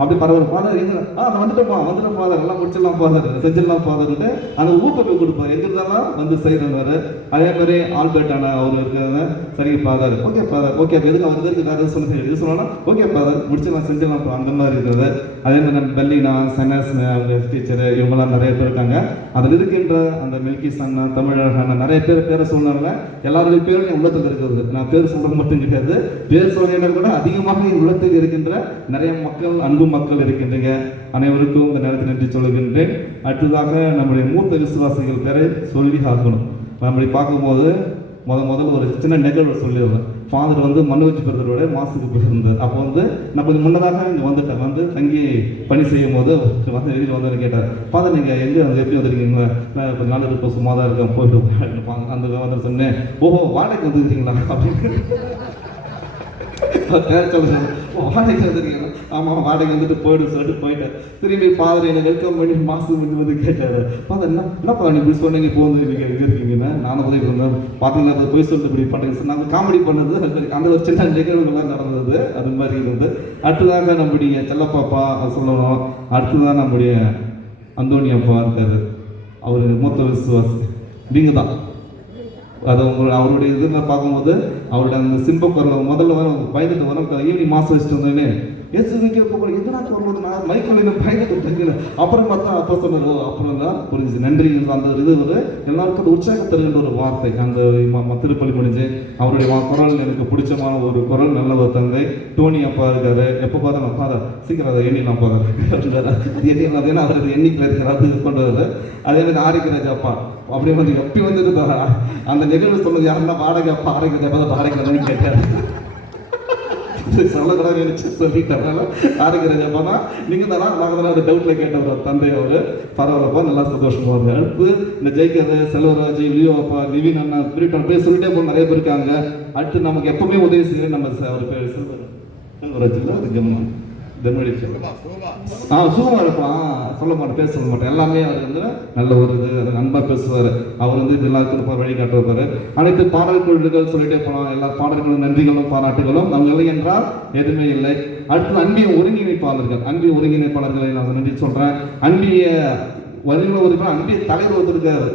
அப்படி பரவாயில்ல ஃபாதர் எங்க வந்துட்டோம் ஃபாதர் எல்லாம் முடிச்சிடலாம் ஃபாதர் செஞ்சிடலாம் ஃபாதர்ட்டு அந்த ஊக்கத்தை கொடுப்பார். எங்க இருந்தாலும் வந்து செய்கிறவர். அதே மாதிரி ஆல்பர்ட் அண்ணா அவர் இருக்கிறத சரி ஃபாதர் ஓகே ஃபாதர் ஓகே எதுக்கு அவர் இருக்கு வேறு சொல்லுங்க எது சொல்லலாம் ஓகே ஃபாதர் முடிச்சிடலாம் செஞ்சிடலாம் அந்த மாதிரி இருக்கிறது. அதே மாதிரி நம்ம பெல்லினா சனாஸ் அவங்க டீச்சர் இவங்கெல்லாம் நிறைய பேர் இருக்காங்க. அதில் இருக்கின்ற அந்த மில்கிஸ் அண்ணா தமிழக நிறைய பேரை சொன்னாங்க. எல்லாருடைய பேரும் என் உள்ளத்தில் இருக்கிறது. நான் பேர் சொல்றது மட்டும் கிடையாது, பேர் சொல்லினா கூட அதிகமாக என் உள்ளத்தில் இருக்கின்ற நிறைய மக்கள் அன்பு மக்கள் இருக்கின்றீங்க. அனைவருக்கும் இந்த நேரத்தில் நன்றி சொல்லுகின்றேன். அடுத்ததாக நம்முடைய மூத்த விசுவாசிகள் பேரை சொல்லி ஆகணும். நம்மளை பார்க்கும்போது முதல்ல ஒரு சின்ன நிகழ்வு சொல்லிடுவேன். ஃபாதர் வந்து மனோஜ் பிரதரோட மாசுக்கு போயிருந்தார். அப்போ வந்து நம்ம முன்னதாக இங்கே வந்துட்டேன், வந்து தங்கி பணி செய்யும் போது வந்து வெளியில் வந்து கேட்டார், ஃபாதர் நீங்கள் எங்கே வந்து எப்படி வந்துருக்கீங்களா? நான் கொஞ்சம் நாள் இருப்போம், சும்மா தான் இருக்கேன், போயிட்டு அந்த வந்து சொன்னேன், ஓஹோ வாடகைக்கு வந்துருக்கீங்களா அப்படின்னு வாடகை வந்துருக்கீங்களா? ஆமாம் வாடகை வந்துட்டு போய்ட்டு சொல்லிட்டு போயிட்டேன். திரும்பி ஃபாதர் என்னை வெல்கம் பண்ணி மாதம் வந்து கேட்டார், ஃபாதர் என்னப்பா நீ இப்படி சொன்னீங்க, இப்போ வந்து நீங்கள் எங்கே இருக்கீங்கன்னா நானும் உதவி பண்ணேன் பார்த்தீங்கன்னா அதை போய் சொல்லிட்டு இப்படி பண்ணுறீங்க. நாங்கள் காமெடி பண்ணது அந்த ஒரு சின்ன நிகழ்வுகள்லாம் நடந்தது. அது மாதிரி இருந்தது. அடுத்ததாக நம்முடைய செல்லப்பாப்பா அது சொல்லணும். அடுத்ததான் நம்முடைய அந்தோணி அப்பா இருக்காரு, அவர் மூத்த விசுவாசி. நீங்கள் தான் அதை அவருடைய இதில் பார்க்கும்போது அவருடைய அந்த சிம்ப குரல் முதல்ல பயந்துட்டு வர ஈவினிங் மாதம் வச்சுட்டு வந்தேன்னு எதுக்கு எதுனா வரும்போது நான் மைக்கோல பயந்துட்டு தங்கல. அப்புறம் பார்த்தா அப்போ சொன்னார், அப்புறம் தான் புரிஞ்சுது. நன்றி அந்த இது ஒரு எல்லாருக்கும் அந்த உற்சாகம் தருகின்ற ஒரு வார்த்தை. அந்த திருப்பலி முடிஞ்சு அவருடைய குரல் எனக்கு பிடிச்சமான ஒரு குரல். நல்ல ஒரு தந்தை டோனி அப்பா இருக்காரு. எப்போ பார்த்தா நான் ஃபாதர் சீக்கிரம் அதை எண்ணிலாம் போகிறார் அது எண்ணிக்கலாம் ஏன்னா அவர் எண்ணிக்கல இருக்கிறாரு கொண்டு வர்றாரு. அதே மாதிரி ஆரோக்கியராஜ் அப்பா அப்படி வந்து எப்படி வந்துட்டு அந்த நிகழ்வு சொன்னது யாருன்னா வாடகை அப்பா ஆரோக்கியராஜ் கேட்டார். சொல்லக்கூடாது நினைச்சு சொல்லிட்டாங்க. ஆரோக்கியராஜ் அப்பா தான் நீங்கள் தானா நாங்கள் அந்த டவுட்டில் கேட்டவர் தந்தை. அவர் பரவாயில்லப்பா நல்லா சந்தோஷமா இருக்கு. அடுத்து இந்த ஜெய்கர் செல்வராஜ் லியோ அப்பா நிவின் அண்ணா பிரிட்டன் பேர் சொல்லிட்டே போன நிறைய பேர் இருக்காங்க. அடுத்து நமக்கு எப்பவுமே உதவி செய்ய நம்ம அவர் பேர் செல்வராஜ் இல்லை அது சுகமா இருப்பான். சொல்ல மாட்டேன், பேச சொல்ல மாட்டேன். எல்லாமே அவர் வந்து நல்ல ஒரு இது அன்பா பேசுவார். அவர் வந்து இது எல்லாருக்கும் வழி காட்டுவார். அனைத்து பாடல் குழுக்கள் சொல்லிட்டே போனோம். எல்லா பாடல்களும் நன்றிகளும் பாராட்டுகளும் நம்ம இல்லை என்றால் எதுவுமே இல்லை. அடுத்தது அன்பிய ஒருங்கிணைப்பாளர்களை நான் நன்றி சொல்றேன். அன்பிய அன்பிய தலைவர் வந்திருக்காரு.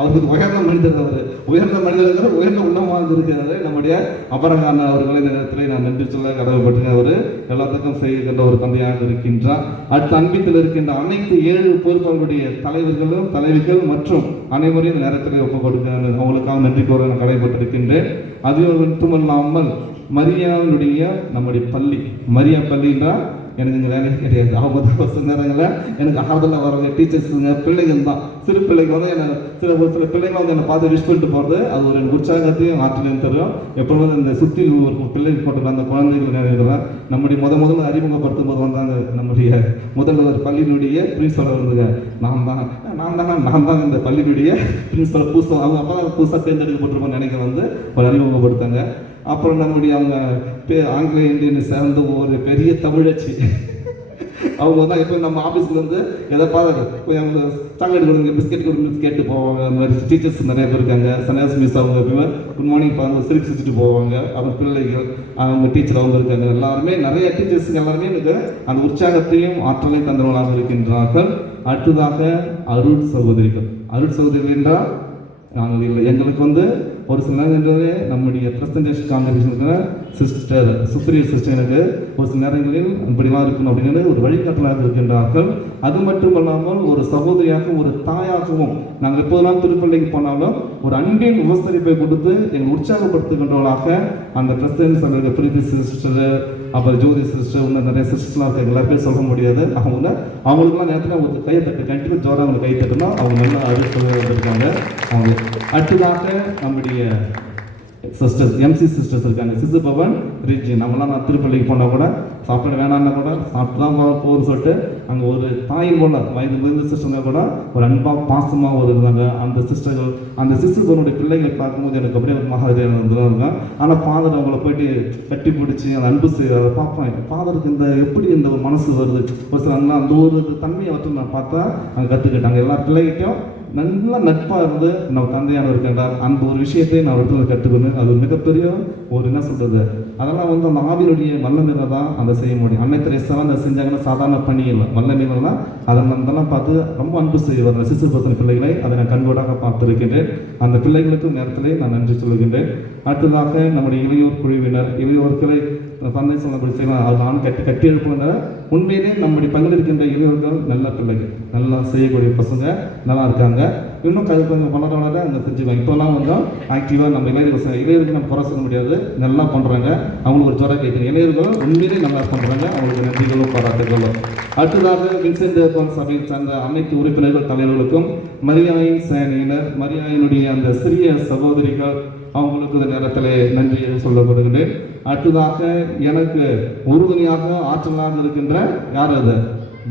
அவருக்கு உயர்ந்த மனிதர், உயர்ந்த உள்ளமாக இருக்கிறாரு. நம்முடைய அபரங்கான அவர்களை இந்த நேரத்தில் நான் நன்றி சொல்ல கடமைப்பட்டு அவர் எல்லாத்துக்கும் செய்கின்ற ஒரு தந்தையாக இருக்கின்றார். அடுத்த அன்பியத்தில் இருக்கின்ற அனைத்து 7 பொறுப்பாளர்களுடைய தலைவர்களும் தலைவிகள் மற்றும் அனைவரையும் இந்த நேரத்தில் ஒப்புக் கொடுக்க அவங்களுக்காக நன்றி கூற நான் கடமைப்பட்டிருக்கின்றேன். அது மட்டுமல்லாமல் மரியாவுடைய நம்முடைய பள்ளி மரியா பள்ளின்னா எனக்கு இங்கே வேலையே கிடையாது. 50 நேரங்களில் எனக்கு ஆறுதலாக வரவங்க டீச்சர்ஸுங்க பிள்ளைகள் தான். சிறு பிள்ளைங்க வந்து என்னை ஒரு சில பிள்ளைங்க வந்து என்னை பார்த்து விஷ் பண்ணிட்டு போகிறது அது ஒரு உற்சாகத்தையும் ஆற்றலையும் தரும். எப்பொழுதும் இந்த சுற்றி ஒரு பிள்ளைகள் போட்டு அந்த குழந்தைகள் நிறைவேறலாம். நம்முடைய முதல்ல அறிமுகப்படுத்தும் போது வந்தாங்க நம்முடைய முதல்வர் பள்ளியினுடைய பிரின்சிபல் வருதுங்க. நான் தான் இந்த பள்ளியினுடைய பிரின்சிபல் புதுசாக அவங்க அப்போ தான் புதுசாக தேர்ந்தெடுக்கப்பட்டிருப்போம் நினைக்க வந்து ஒரு அறிமுகப்படுத்தாங்க. அப்புறம் நம்முடைய அவங்க ஆங்கில இந்தியனை சேர்ந்த ஒரு பெரிய தமிழச்சி, அவங்க தான் இப்போ நம்ம ஆஃபீஸில் வந்து எதை பார்த்தாரு போய் அவங்க சாக்லேட் கொடுங்க, பிஸ்கெட் கொடுங்க கேட்டு போவாங்க. அந்த மாதிரி டீச்சர்ஸ் நிறைய பேர் இருக்காங்க. சன்யாஸ் மிஸ் அவங்க எப்பவுமே குட் மார்னிங் பாருங்க சிரிப்பு சிரிச்சுட்டு போவாங்க. அவங்க பிள்ளைகள் அவங்க டீச்சர் அவங்க இருக்காங்க. எல்லாருமே நிறைய டீச்சர்ஸ் எல்லாருமே எனக்கு அந்த உற்சாகத்தையும் ஆற்றலையும் தந்தவர்களாக இருக்கின்றார்கள். அடுத்ததாக அருள் சகோதரிகள். அருள் சகோதரிகள் என்றால் நாங்கள் இல்லை, எங்களுக்கு வந்து ஒரு சில நேரங்களே நம்முடைய ப்ரெசன்டேஷன் காம்படிஷனுக்கு சிஸ்டர் சுப்ரியர் சிஸ்டர் எனக்கு ஒரு சில நேரங்களில் இப்படிலாம் இருக்கணும் அப்படின்னு ஒரு வழிகாட்டலாக இருக்கின்றார்கள். அது மட்டும் இல்லாமல் ஒரு சகோதரியாக ஒரு தாயாகவும் நாங்கள் எப்போதெல்லாம் திருப்பள்ளிக்கு போனாலும் ஒரு அன்பின் உபசரிப்பை கொடுத்து எங்களை உற்சாகப்படுத்துகின்றவர்களாக அந்த பிரசிடென்ட் சொல்கிற பிரீத்தி சிஸ்டர், அப்புறம் ஜோதி சிஸ்டர், இன்னும் நிறைய சிஸ்டர்லாம் இருக்காங்க. எல்லா பேரும் சொல்ல முடியாது. அவங்களுக்குலாம் நேரத்தில் ஒரு கையை தட்டு கண்டிப்பாக ஜோராக அவங்க கை தட்டுனா அவங்க நல்லா அறிவிச்சு இருக்காங்க. அவங்க அடுத்ததாக நம்முடைய சிஸ்டர்ஸ் எம்சி சிஸ்டர்ஸ் இருக்காங்க. சிசு பவன் ரிஜி. நம்மளாம் நான் திருப்பள்ளிக்கு போனால் கூட சாப்பாடு வேணான்னா கூட சாப்பிட்டு தான் போகும்னு சொல்லிட்டு அங்கே ஒரு தாயின் போல வயது முதிர்ந்த சிஸ்டருங்க கூட ஒரு அன்பாக பாசமாக ஒரு இருந்தாங்க. அந்த சிஸ்டர்கள் அந்த சிசுகளுடைய பிள்ளைகளை பார்க்கும்போது எனக்கு அப்படியே ஒரு மகாதிரியாக இருந்துருவாங்க. ஆனால் ஃபாதர் அவங்கள போயிட்டு கட்டி பிடிச்சி அந்த அன்பு அதை பார்ப்பேன். ஃபாதருக்கு இந்த எப்படி இந்த ஒரு மனசு வருது ஒரு சில அந்த ஒரு தன்மையை வச்சு நான் பார்த்தா அங்கே கற்றுக்கிட்டாங்க. எல்லா பிள்ளைகிட்டையும் நல்லா நட்பாக இருந்து நம்ம தந்தையானவர் இருக்கின்றார். அந்த ஒரு விஷயத்தை நான் இடத்துல கற்றுக்கணும். அது மிகப்பெரிய ஒரு என்ன சொல்கிறது, அதெல்லாம் வந்து அந்த ஆவியினுடைய வல்லமையில தான் அதை செய்ய முடியும். அன்னை தெரேசாலாம் அதை செஞ்சாங்கன்னா சாதாரண பணி இல்லை, வல்லமையில தான் அதை அதெல்லாம் பார்த்து ரொம்ப அன்பு செய்வார். அந்த சிசு பசங்க பிள்ளைகளை அதை நான் கண்கூடாக பார்த்துருக்கின்றேன். அந்த பிள்ளைகளுக்கும் நேரத்திலே நான் நன்றி சொல்கின்றேன். அடுத்ததாக நம்முடைய இளையோர் குழுவினர், இளையோர்களை தந்தை சொல்லப்படி செய்யலாம். அது நான் கட்டி எழுப்புன உண்மையிலே நம்முடைய பங்கிருக்கின்ற இளையோர்கள் நல்ல பிள்ளைகள், நல்லா செய்யக்கூடிய பசங்க நல்லா இருக்காங்க. இன்னும் கொஞ்சம் வளர வளர அங்கே செஞ்சுக்குவாங்க. இப்போலாம் வந்து ஆக்டிவாக நம்ம இளையருக்கு நம்ம குறை சொல்ல முடியாது, நல்லா பண்ணுறாங்க. அவங்களுக்கு ஒரு ஜொர கைத்தறி இளையர்கள் உண்மையிலே நல்லா பண்ணுறாங்க. அவங்களுக்கு நன்றிகளும் பாராட்டுகளும். அடுத்ததாக வின்சென்ட் சபையை சார்ந்த அனைத்து உறுப்பினர்கள் தலைவர்களுக்கும் மரியாயின் சேனையினர், மரியாயினுடைய அந்த சிறிய சகோதரிகள் அவங்களுக்கு இந்த நேரத்தில் நன்றியை சொல்லப்படுகின்றேன். அடுத்ததாக எனக்கு உறுதுணையாக ஆற்றலாக இருக்கின்ற யார் அது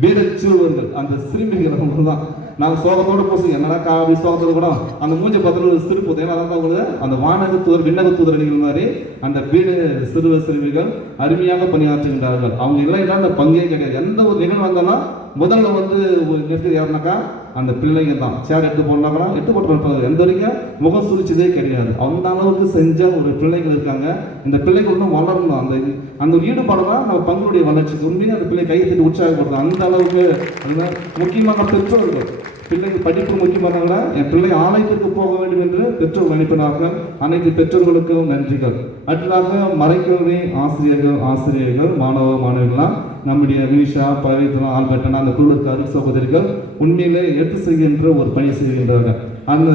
வீரச்சூழர்கள் அந்த சிறுமிகள் அவங்க தான். நாங்கள் சோகத்தோடு போசுங்க என்னடா காவி சோகத்தோடு கூட அந்த மூஞ்ச பத்திர சிரிப்பு ஏன்னா அதான் அவங்களுக்கு அந்த வானகத்தூர் விண்ணகத்தூதர் அணிகள் மாதிரி அந்த வீடு சிறுவ சிறுமிகள் அருமையாக பணியாற்றுகின்றார்கள். அவங்க இல்லைன்னா அந்த பங்கே கிடையாது. எந்த ஒரு நிகழ்வு வந்தாலும் முதல்ல வந்து நிறுத்தி யாருனாக்கா அந்த பிள்ளைங்க தான். சேர் எடுத்து போடலாங்களா எடுத்து போட்டு எந்த வரைக்கும் முகம் சுழிச்சதே கிடையாது. அந்த அளவுக்கு செஞ்ச ஒரு பிள்ளைகள் இருக்காங்க. இந்த பிள்ளைகள் இன்னும் வளரணும். அந்த ஒரு ஈடுபாடு தான் நம்ம பங்களுடைய வளர்ச்சிக்கு உண்மையாக அந்த பிள்ளை கையை தட்டி உற்சாகப்படுது. அந்த அளவுக்கு முக்கியமாக பெற்றோர்கள் பிள்ளைக்கு படிப்பு முக்கியமானவங்கள என் பிள்ளை ஆலயத்திற்கு போக வேண்டும் என்று பெற்றோர்கள் நினைப்பினார்கள். அனைத்து பெற்றோர்களுக்கும் நன்றிகள். அடுத்ததாக மறைக்கல்வி ஆசிரியர்கள் மாணவ மாணவிகளாம் நம்முடைய வினிஷா பவித்ரா ஆல்பர்டனா அந்த குழுக்கு அருள் சகோதரிகள் உண்மையிலே எடுத்து செய்கின்ற ஒரு பணி செய்கின்றார்கள். அந்த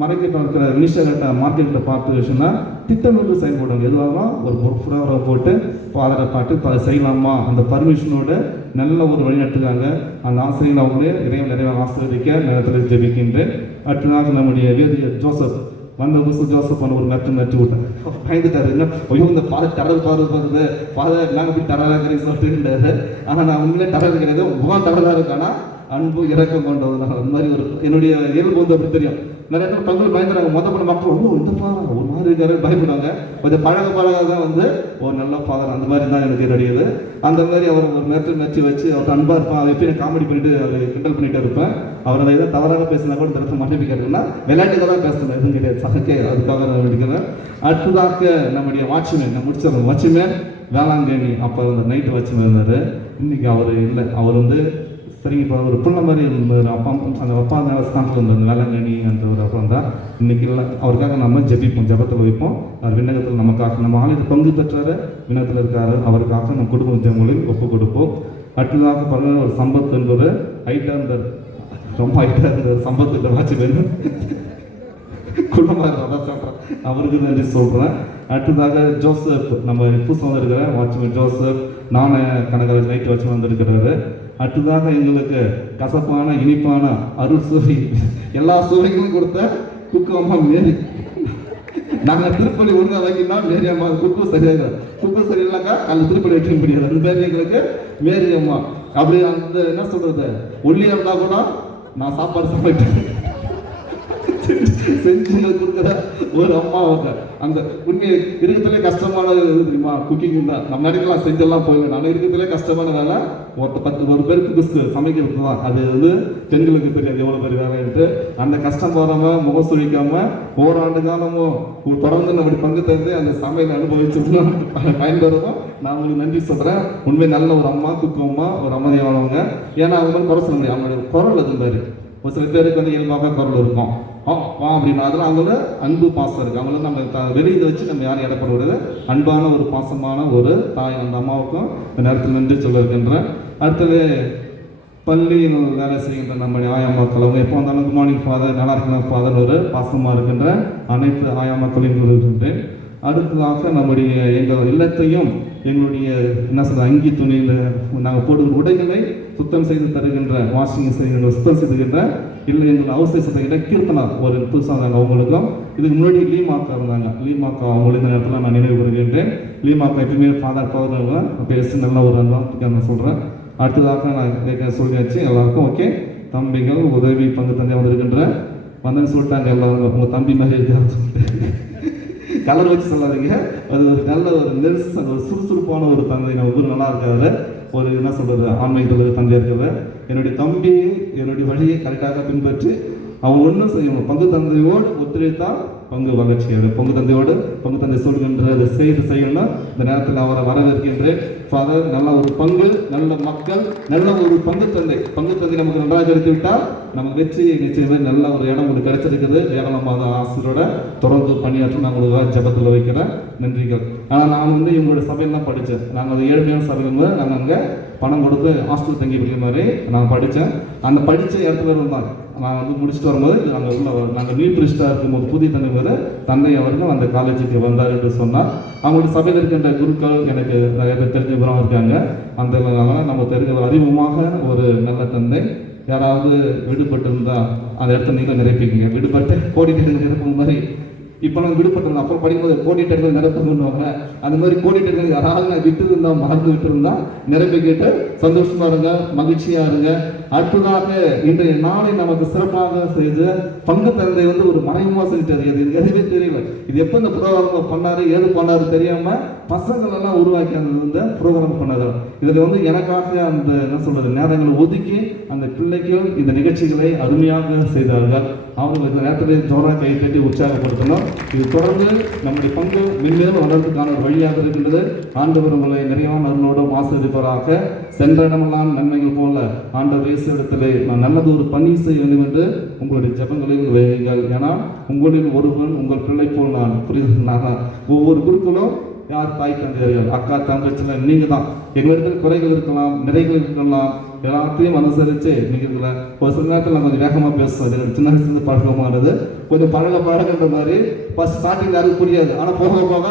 மார்க்கெட்டில் இருக்கிற வினிஷா மார்க்கெட்டில் பார்த்து விஷயம்னா திட்டமிட்டு செயல்படுவாங்க. எதுவாக ஒரு புறாவரை போட்டு ஃபாதரை பார்த்து அதை செய்யலாமா அந்த பர்மிஷனோட நல்ல ஒரு வழிநட்டுக்காங்க. அந்த ஆசிரியர்கள் அவங்களே நிறைய ஆசிரியரிக்க நேரத்தில் ஜெபிக்கின்றேன். அடுத்ததாக நம்முடைய வேதிய ஜோசப் வந்த புதுசு ஜோசப் பண்ண ஒரு நட்டு விட்டேன். பயந்துட்டாரு. என்ன ஐயோ இந்த ஃபாதர் டரல் பார்க்குறது ஃபாதர் நாங்கள் போய் டரலாக சொல்லிட்டு. ஆனால் நான் உண்மையிலே டரல் கிடையாது, முகம் டரலாக இருக்கானா அன்பு இறக்கம் கொண்டது. அந்த மாதிரி ஒரு என்னுடைய இயல்பு வந்து அப்படி தெரியும். நிறைய பேர் பங்குல பயந்துறாங்க. பண்ண மக்கள் இந்த ஃபாதர் ஒரு மாதிரி இருக்காரு பயப்படுவாங்க. கொஞ்சம் பழக தான் வந்து ஒரு நல்ல ஃபாதர் அந்த மாதிரி தான் எனக்கு என்னுடையது. அந்த மாதிரி அவர் ஒரு மெச்சு வச்சு அவர் அன்பாக இருப்பான். அதை எப்பயும் காமெடி பண்ணிட்டு அதை கிண்டல் பண்ணிட்டு இருப்பேன். அவர் அதை எதாவது தவறாக பேசினா கூட தரத்தை மாட்டிப்பிக்கிறதுனா விளையாட்டுக்கு தான் பேசுகிறேன், எதுவும் கிடையாது சகக்கே. அதுக்காக நான் எடுக்கிறேன். அடுத்ததாக நம்முடைய வாட்ச்மேன் நான் முடிச்சிடறேன். வாட்ச்மேன் வேளாங்கண்ணி அப்போ அந்த நைட்டு வாட்ச்மேன் இருந்தார். இன்னைக்கு அவர் இல்லை. அவர் வந்து சரிங்க இப்போ ஒரு பிள்ளை மாதிரி இருந்தார். அந்த அப்பா ஸ்தானத்தில் இருந்தார் வேளாங்கண்ணி என்ற ஒரு அப்பா தான். இன்னைக்கு இல்லை. அவருக்காக நம்ம ஜெபிப்போம், ஜபத்தில் வைப்போம். அவர் விண்ணகத்தில் நமக்காக நம்ம ஆலயத்தில் பங்கு பெற்றாரு, விண்ணகத்தில் இருக்காரு. அவருக்காக நம்ம குடும்ப ஜனங்களையும் ஒப்பு கொடுப்போம். அடுத்ததாக பாருங்கள் ஒரு சம்பத் என்பவர் ஹைட்டாக இருந்தார், ரொம்ப ஹைட்டாக இருந்தார். சம்பத்துக்கிட்ட வாட்சி வேணும் குடும்பமாக அதான் சொல்கிறேன், அவருக்கு நன்றி சொல்கிறேன். அடுத்ததாக ஜோசப் நம்ம புதுசாக வந்திருக்கிற வாட்ச்மேன் ஜோசப் நான கனகராஜ் நைட்டு வாட்ச்மேன் வந்திருக்கிறாரு. அடுத்ததாக எங்களுக்கு கசப்பான இனிப்பான அருள் சுவை எல்லா சுவைகளும் கொடுத்த குக்கு அம்மா மேரி. நாங்கள் திருப்பலி ஒழுங்காக வைக்கணும்னா மேரி அம்மா குக்கு சரியாக குக்கு சரியில்லைக்கா அந்த திருப்பலி வைக்க முடியாது. அந்த மாதிரி எங்களுக்கு மேரி அம்மா அப்படி அந்த என்ன சொல்றது ஒல்லியாக இருந்தால் கூட நான் சாப்பாடு சமைப்பேன். செஞ்சு எங்களுக்கு கொடுக்குற ஒரு அம்மா அவங்க. அந்த உண்மை இருக்கிறதுலே கஷ்டமான இது தெரியுமா, குக்கிங் தான். நம்ம நினைக்கலாம் செஞ்செல்லாம் போயிடலாம், ஆனால் இருக்கிறதுலே கஷ்டமான வேலை ஒரு பேருக்கு சமைக்கிறது தான். அது வந்து பெண்களுக்கு தெரியாது எவ்வளோ பெரிய வேலைன்ட்டு. அந்த கஷ்டம் போகாமல் முகம் சுழிக்காம ஓராண்டு காலமும் தொடர்ந்து நம்முடைய பங்கு தந்து அந்த சமையல் அனுபவிச்சோம்னா பயன்பெறவும் நான் உங்களுக்கு நன்றி சொல்கிறேன். உண்மை நல்ல ஒரு அம்மா, குக்கு அம்மா, ஒரு அமைதியானவங்க. ஏன்னா அவங்க மாதிரி குறை சொல்ல முடியும், அவங்களுடைய குரல் அது மாதிரி. ஒரு சில பேருக்கு வந்து இயல்பாக குரல் இருக்கும், வா அப்படின்னா அதெல்லாம் அவங்கள அன்பு பாசம் இருக்குது. அவங்கள நம்ம வெளியே வச்சு நம்ம யாரும் இடப்படுறது அன்பான ஒரு பாசமான ஒரு தாய். அந்த அம்மாவுக்கும் இந்த நேரத்தில் நன்றி சொல்ல இருக்கின்றேன். அடுத்தது பள்ளியில் வேலை செய்கின்ற நம்முடைய ஆயாமாக்கள், அவங்க எப்போ வந்தாலும் குட் மார்னிங் ஃபாதர், நல்லா இருக்கலாம் ஃபாதர் ஒரு பாசமாக இருக்கின்ற அனைத்து ஆயாமாக்களையும் இருக்கின்றேன். அடுத்ததாக நம்முடைய எங்கள் இல்லத்தையும் எங்களுடைய என்ன சொல்ற அங்கி துணியில் நாங்கள் போடுகிற உடைகளை சுத்தம் செய்து தருகின்ற, வாஷிங் செய்கின்ற, சுத்தம் செய்துகின்ற இல்லை எங்கள் அவசியத்தை இலக்கியத்தினா ஒரு புதுசாக அவங்களுக்கும். இதுக்கு முன்னாடி லீமாக்கா இருந்தாங்க. லீமாக்கா அவங்களும் இந்த நேரத்தில் நான் நினைவு கூறுகின்றேன். லீமாக்கா எப்பயுமே ஃபாதர் பேசி நல்ல ஒரு அன்பாக நான் சொல்கிறேன். அடுத்ததாக நான் சொல்லியாச்சு எல்லாருக்கும். ஓகே, தம்பிகள் உதவி பங்கு தந்தையாக வந்திருக்கின்ற வந்தேன்னு சொல்லிட்டாங்க எல்லாரும். உங்கள் தம்பி மாதிரி இருக்கான்னு சொல்லிட்டு கலர் வச்சு சொல்லாதீங்க. அது ஒரு நல்ல ஒரு நெல்சன், ஒரு சுறுசுறுப்பான ஒரு தந்தை. நம்ம ஊர் நல்லா இருக்காரு, ஒரு என்ன சொல்கிறது ஆன்மீகத்தில் தந்தையாக இருக்கிறது. என்னுடைய தம்பி என்னுடைய வழியை கரெக்டாக பின்பற்றி அவன் ஒன்றும் செய்யணும். பங்கு தந்தையோடு ஒத்துழைத்தால் பங்கு வளர்ச்சி. பங்கு தந்தையோடு பங்கு தந்தை சொல்கின்ற அதை செய்யணும்னா இந்த நேரத்தில் அவரை வரவேற்கின்றேன். ஃபாதர், நல்ல ஒரு பங்கு, நல்ல மக்கள், நல்ல ஒரு பங்கு தந்தை நமக்கு நன்றாக கிடைத்து விட்டால் நம்ம வெற்றி நிச்சயமாக நல்ல ஒரு இடம் உங்களுக்கு கிடைச்சிருக்குது. ஏகலமாத ஆசிரியரோட தொடர்ந்து பணியாற்றி நான் உங்களுக்கு ஜபத்தில் வைக்கிறேன். நன்றிகள். ஆனால் நான் வந்து இவங்களோட சபையில் தான் படித்தேன். நாங்கள் அது ஏழ்மையான சபையில் போது நாங்கள் அங்கே பணம் கொடுத்து ஹாஸ்டல் தங்கி படிக்கிற மாதிரி நான் படித்தேன். அந்த படித்த இடத்துல இருந்தாங்க. நான் வந்து முடிச்சுட்டு வரும்போது நாங்கள் நியூ பிரிஸ்டாக இருக்கும்போது புதிய தந்தை அவர்கள் அந்த காலேஜுக்கு வந்தார் என்று சொன்னால் அவங்களுடைய சபையில் இருக்கின்ற குருக்கள் எனக்கு தெரிஞ்சவராக இருக்காங்க. அந்த நம்ம தெரிஞ்ச அறிமுகமாக ஒரு நல்ல தந்தை. யாராவது விடுபட்டு இருந்தால் அந்த இடத்த நீங்கள் நிரப்பிக்கீங்க. விடுபட்டு கோடிட்டு நிரப்பும் மாதிரி இப்போ நம்ம விடுபட்டிருந்தோம். அப்புறம் படிக்கும்போது கோடிட்டர்கள் நிரப்புவாங்க. அந்த மாதிரி கோடிட்டர்கள் யாராவது நான் விட்டு இருந்தால் மறந்து விட்டு இருந்தால் நிரப்பி கேட்டு சந்தோஷமா இருங்க, மகிழ்ச்சியா இருங்க. அடுத்ததாக இன்றைய நாளை நமக்கு சிறப்பாக செய்து பங்கு தந்தை வந்து ஒரு மறைமுகமாக செஞ்சுட்டாரு. இது எதுவுமே தெரியல. இது எப்போ இந்த ப்ரோக்ராம் பண்ணாரு, ஏது பண்ணாரு தெரியாம பசங்கள் எல்லாம் உருவாக்கி அந்த ப்ரோக்ராம் பண்ணாரு. இதில் வந்து எனக்காக அந்த என்ன சொல்றது நேரங்களை ஒதுக்கி அந்த பிள்ளைகள் இந்த நிகழ்ச்சிகளை அருமையாக செய்தார்கள். அவர்கள் இந்த நேரத்தில் ஜோரா கை தட்டி உற்சாகப்படுத்தணும். இது தொடர்ந்து நம்முடைய பங்கு மென்மேலும் வளர்றதுக்கான ஒரு வழியாக இருக்கின்றது. ஆண்டவர் உங்களை நிறைவான அருளோடும் ஆசிரியப்பராக சென்ற இடமெல்லாம் நன்மைகள் போல ஆண்டவர் இயேசு இடத்திலே நான் நல்லது ஒரு பணி செய்ய வேண்டும் என்று உங்களுடைய ஜபங்களில் வையுங்கள். ஏன்னா உங்களில் ஒருவன் உங்கள் பிள்ளை போல் நான் புரிந்து ஒவ்வொரு குருக்களும் யார் தாய் தந்தையர்கள், அக்கா தங்கச்சில நீங்கள் தான். எங்களிடத்தில் குறைகள் இருக்கலாம், நிறைகள் இருக்கலாம், எல்லாத்தையும் அனுசரித்து நிகழ்வுகளை ஒரு சில நேரத்தில் நான் கொஞ்சம் வேகமாக பேசுவேன். சின்ன வயசுலேருந்து பழக்கமானது கொஞ்சம் பழகின்ற மாதிரி ஃபர்ஸ்ட் ஸ்டார்டிங் யாருக்கும் புரியாது. ஆனால் போக போக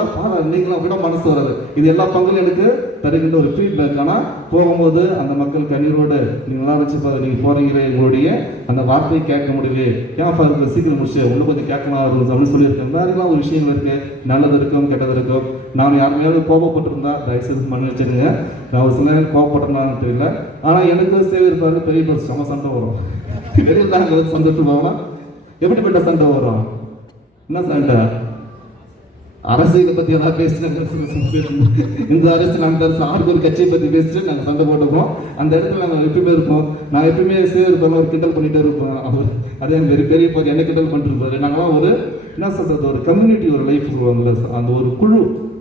நீங்களும் கூட மனசு வராது. இது எல்லா பங்கும் எனக்கு தருகின்ற ஒரு ஃபீட்பேக். ஆனால் போகும்போது அந்த மக்கள் கண்ணீரோடு நீங்களாம் வச்சு நீங்கள் போகிறீங்களே, உங்களுடைய அந்த வார்த்தையை கேட்க முடியலையே, ஏன் ஃபாதர் சீக்கிரம் முடிச்சு இன்னும் கொஞ்சம் கேட்கலாம் அப்படின்னு சொல்லியிருக்கேன். வேறுலாம் ஒரு விஷயங்கள் இருக்குது, நல்லது இருக்கும் கெட்டது இருக்கும். நான் யாருமையாவது கோபப்பட்டிருந்தா தயவுசெய்து மண்ணு வச்சுருங்க. நான் ஒரு சில நேரம் கோபப்பட்டேன்னு தெரியல. ஆனால் எனக்கு சேவிருப்பாரு பெரிய பெருசு நம்ம சண்டை வரும். வெளியில் தான் சண்டைட்டு போகலாம். எப்படிப்பட்ட சண்டை வரும்? என்ன சண்டை? அரசியலை பற்றி எதாவது பேசினாங்க. இந்த அரசு அந்த அரசு ஆளுக்கு ஒரு கட்சியை பற்றி பேசிட்டு நாங்கள் சண்டை போட்டுப்போம். அந்த இடத்துல நாங்கள் எப்பயுமே இருப்போம். நான் எப்பயுமே சேவிருப்போம், ஒரு கிண்டல் பண்ணிகிட்டே இருப்போம். அவர் அதே மாதிரி பெரிய போய் என்ன கிண்டல் பண்ணிட்டு இருப்பாரு. நாங்களாம் ஒரு என்ன சொல்கிறது, ஒரு கம்யூனிட்டி, ஒரு லைஃப் சொல்லுவாங்கல்ல, அந்த ஒரு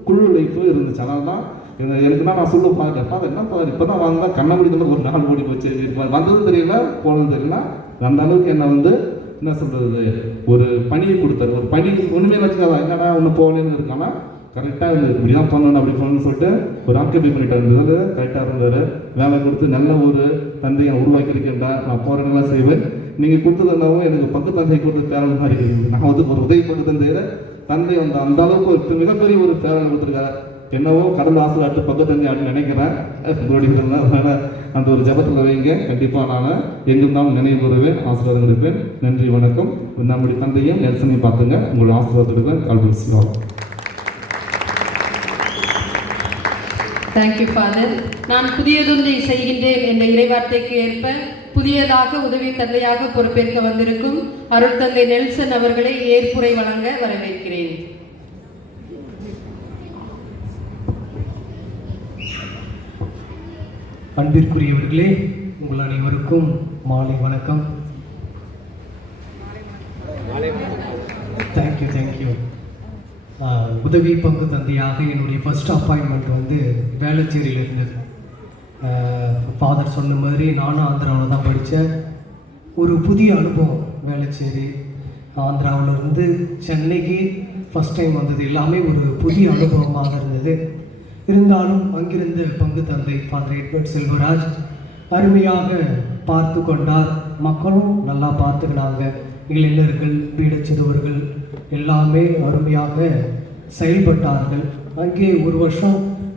குழு லைஃப் இருந்துச்சு. அதனால தான் எனக்குன்னா நான் சொல்ல பார்த்தேன் என்ன பாரு இப்போ தான் வந்தால் கண்ண முடிந்த ஒரு நாள் ஓடி போச்சு. வந்ததும் தெரியல, போனதும் தெரியல. அந்த அளவுக்கு என்னை வந்து என்ன சொல்கிறது ஒரு பணியை கொடுத்தாரு. ஒரு பணி ஒன்றுமே வச்சுக்காதான் என்னடா ஒன்று போகலன்னு இருக்கானா கரெக்டாக இருந்தது. இப்படி தான் பண்ணணும் அப்படி பண்ணணும்னு சொல்லிட்டு ஒரு ஆக்கியபை பண்ணிட்டு இருந்தது. கரெக்டாக இருந்தார். வேலை கொடுத்து நல்ல ஒரு தந்தையை உருவாக்கியிருக்கின்றார். நான் போகிறதெல்லாம் செய்வேன். நீங்கள் கொடுத்ததுனாவும் எனக்கு பங்கு தந்தை கொடுத்து பேரல் மாதிரி இருக்குது. நான் வந்து ஒரு உதவி பங்கு தந்தை வந்து அந்த அளவுக்கு ஒரு மிகப்பெரிய ஒரு பேரல் கொடுத்துருக்காரு. என்னவோ கடல் ஆசை அடுத்து பங்கு தந்தை அப்படின்னு நினைக்கிறேன். உங்களுடைய அதனால் அந்த ஒரு ஜபத்தில் வைங்க. கண்டிப்பாக நான் எங்கிருந்தாலும் நினைவு கூறுவேன், ஆசீர்வாதம் இருப்பேன். நன்றி, வணக்கம். நம்முடைய தந்தையும் நெல்சனையும் பார்த்துங்க. உங்களுடைய ஆசீர்வாதம் இருப்பேன். Call thank you father. நான் புதியதொன்றை செய்கின்றேன் என்ற இறைவார்த்தைக்கு ஏற்ப புதியதாக உதவி தந்தையாக பொறுப்பேற்க வந்திருக்கும் அருட்தந்தை நெல்சன் அவர்களை ஏற்புரை வழங்க வரவேற்கிறேன். அன்பிற்குரியவர்களே, உங்கள் அனைவருக்கும் மாலை வணக்கம். தேங்க்யூ. உதவி பங்கு தந்தையாக என்னுடைய ஃபர்ஸ்ட் அப்பாயின்மெண்ட் வந்து வேளச்சேரியில் இருந்தது. ஃபாதர் சொன்ன மாதிரி நானும் ஆந்திராவில் தான் படித்தேன். ஒரு புதிய அனுபவம். வேளச்சேரி ஆந்திராவிலிருந்து சென்னைக்கு ஃபஸ்ட் டைம் வந்தது எல்லாமே ஒரு புதிய அனுபவமாக இருந்தது. இருந்தாலும் அங்கிருந்த பங்கு தந்தை ஃபாதர் எட்வர்ட் செல்வராஜ் அருமையாக பார்த்து கொண்டார். மக்களும் நல்லா பார்த்துக்கினாங்க. இளைஞர்கள், பீடச்சிறுவர்கள் எல்லாமே அருமையாக செயல்பட்டார்கள். அங்கே ஒரு வருஷம்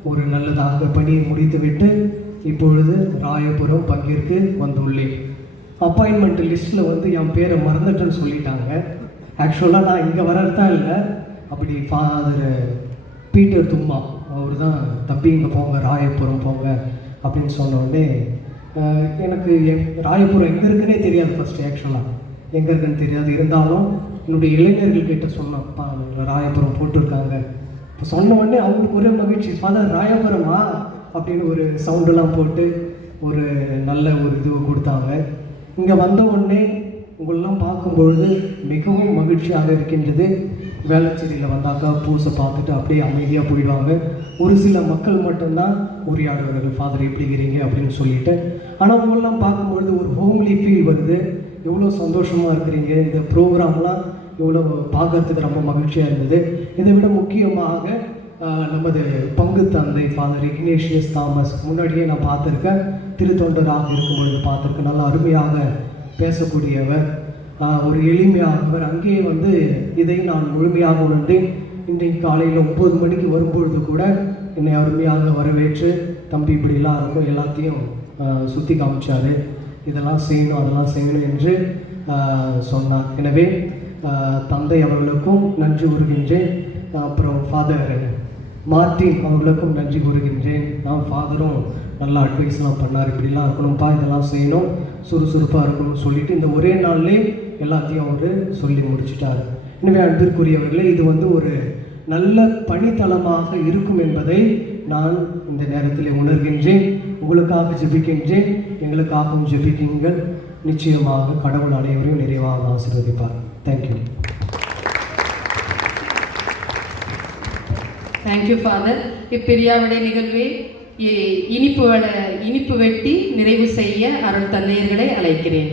ஒரு நல்லதாக பணியை முடித்துவிட்டு இப்பொழுது ராயபுரம் பங்கிற்கு வந்துள்ளேன். அப்பாயின்மெண்ட் லிஸ்ட்டில் வந்து என் பேரை மறந்துட்டேன்னு சொல்லிட்டாங்க. ஆக்சுவலாக நான் இங்கே வர்றதுதான் இல்லை. அப்படி ஃபாதர் பீட்டர் தும்மா அவர் தான் தம்பி இங்கே போங்க, ராயபுரம் போங்க அப்படின்னு சொன்னோடனே எனக்கு ராயபுரம் எங்கே இருக்குன்னே தெரியாது. ஃபஸ்ட்டு ஆக்சுவலாக எங்கே இருக்குன்னு தெரியாது. இருந்தாலும் என்னுடைய இளைஞர்கள்கிட்ட சொன்னப்பா ராயபுரம் போட்டிருக்காங்க. இப்போ சொன்ன உடனே அவங்களுக்கு ஒரே மகிழ்ச்சி. ஃபாதர் ராயபுரமா அப்படின்னு ஒரு சவுண்டெல்லாம் போட்டு ஒரு நல்ல ஒரு இது கொடுத்தாங்க. இங்கே வந்த உடனே உங்களெல்லாம் பார்க்கும்பொழுது மிகவும் மகிழ்ச்சியாக இருக்கின்றது. வேளச்சேரியில் வந்தாக்கா பூசை பார்த்துட்டு அப்படியே அமைதியாக போயிடுவாங்க. ஒரு சில மக்கள் மட்டும்தான் உரையாடுவார்கள், ஃபாதர் எப்படி இருக்கிறீங்க அப்படின்னு சொல்லிட்டு. ஆனால் உங்களெல்லாம் பார்க்கும்பொழுது ஒரு ஹோம்லி ஃபீல் வருது. எவ்வளோ சந்தோஷமாக இருக்கிறீங்க. இந்த ப்ரோக்ராம்லாம் இவ்வளோ பார்க்கறதுக்கு ரொம்ப மகிழ்ச்சியாக இருந்தது. இதை விட முக்கியமாக நமது பங்கு தந்தை ஃபாதர் இக்னேஷியஸ் தாமஸ் முன்னாடியே நான் பார்த்துருக்கேன். திருத்தொண்டராக இருக்கும்பொழுது பார்த்துருக்கேன். நல்லா அருமையாக பேசக்கூடியவர், ஒரு எளிமையாகவர். அங்கேயே வந்து இதை நான் முழுமையாக உணர்ந்தேன். இன்றைக்கு காலையில் 9 மணிக்கு வரும்பொழுது கூட என்னை அருமையாக வரவேற்று தம்பி இப்படிலாம் இருக்கும் எல்லாத்தையும் சுற்றி காமிச்சார். இதெல்லாம் செய்யணும் அதெல்லாம் செய்யணும் என்று சொன்னார். எனவே தந்தை அவர்களுக்கும் நன்றி கூறுகின்றேன். அப்புறம் ஃபாதர் மார்ட்டின் அவர்களுக்கும் நன்றி கூறுகின்றேன். ஃபாதரும் நல்லா அட்வைஸ்லாம் பண்ணார். இப்படிலாம் இருக்கணும்ப்பா, இதெல்லாம் செய்யணும், சுறுசுறுப்பாக இருக்கணும்னு சொல்லிட்டு இந்த ஒரே நாள்லே எல்லாத்தையும் அவர் சொல்லி முடிச்சிட்டார். எனவே அன்பிற்குரியவர்களே, இது வந்து ஒரு நல்ல பணித்தளமாக இருக்கும் என்பதை நான் இந்த நேரத்தில் உணர்கின்றேன். உங்களுக்காக ஜெபிக்கின்றேன், எங்களுக்காகவும் ஜெபிக்குங்கள். நிச்சயமாக கடவுள் அனைவரையும் நிறைவாக ஆசீர்வதிப்பார். தேங்க்யூ. Thank you father. இப்பிரியாவிடை நிகழ்வை இனிப்பு வெட்டி நிறைவு செய்ய அருள் தந்தையர்களை அழைக்கிறேன்.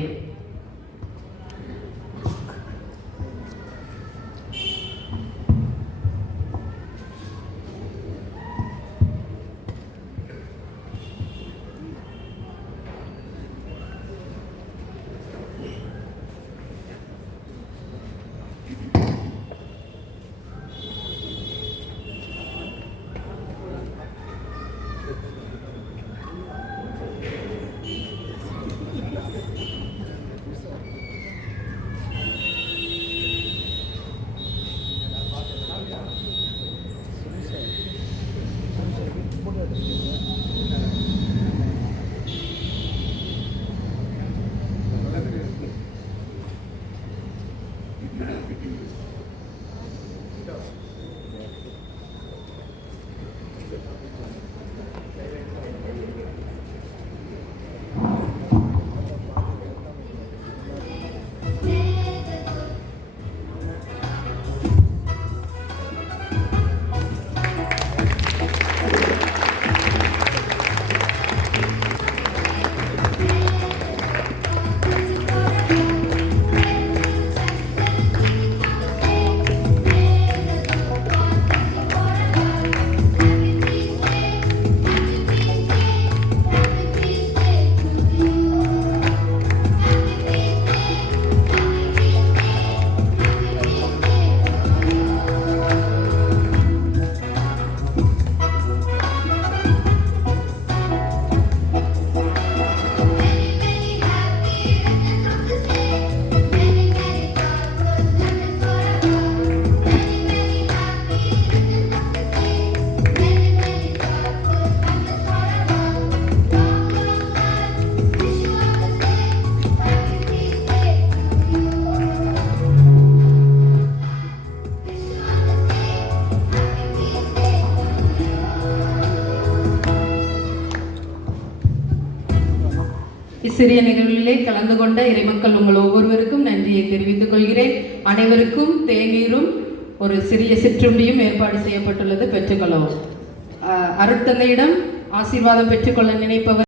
இச்சிறிய நிகழ்விலே கலந்து கொண்ட இறைமக்கள் உங்கள் ஒவ்வொருவருக்கும் நன்றியை தெரிவித்துக் கொள்கிறேன். அனைவருக்கும் தேநீரும் ஒரு சிறிய சிற்றுண்டியும் ஏற்பாடு செய்யப்பட்டுள்ளது, பெற்றுக்கொள்ளவும். அருட்தந்தையிடம் ஆசீர்வாதம் பெற்றுக்கொள்ள நினைப்பவர்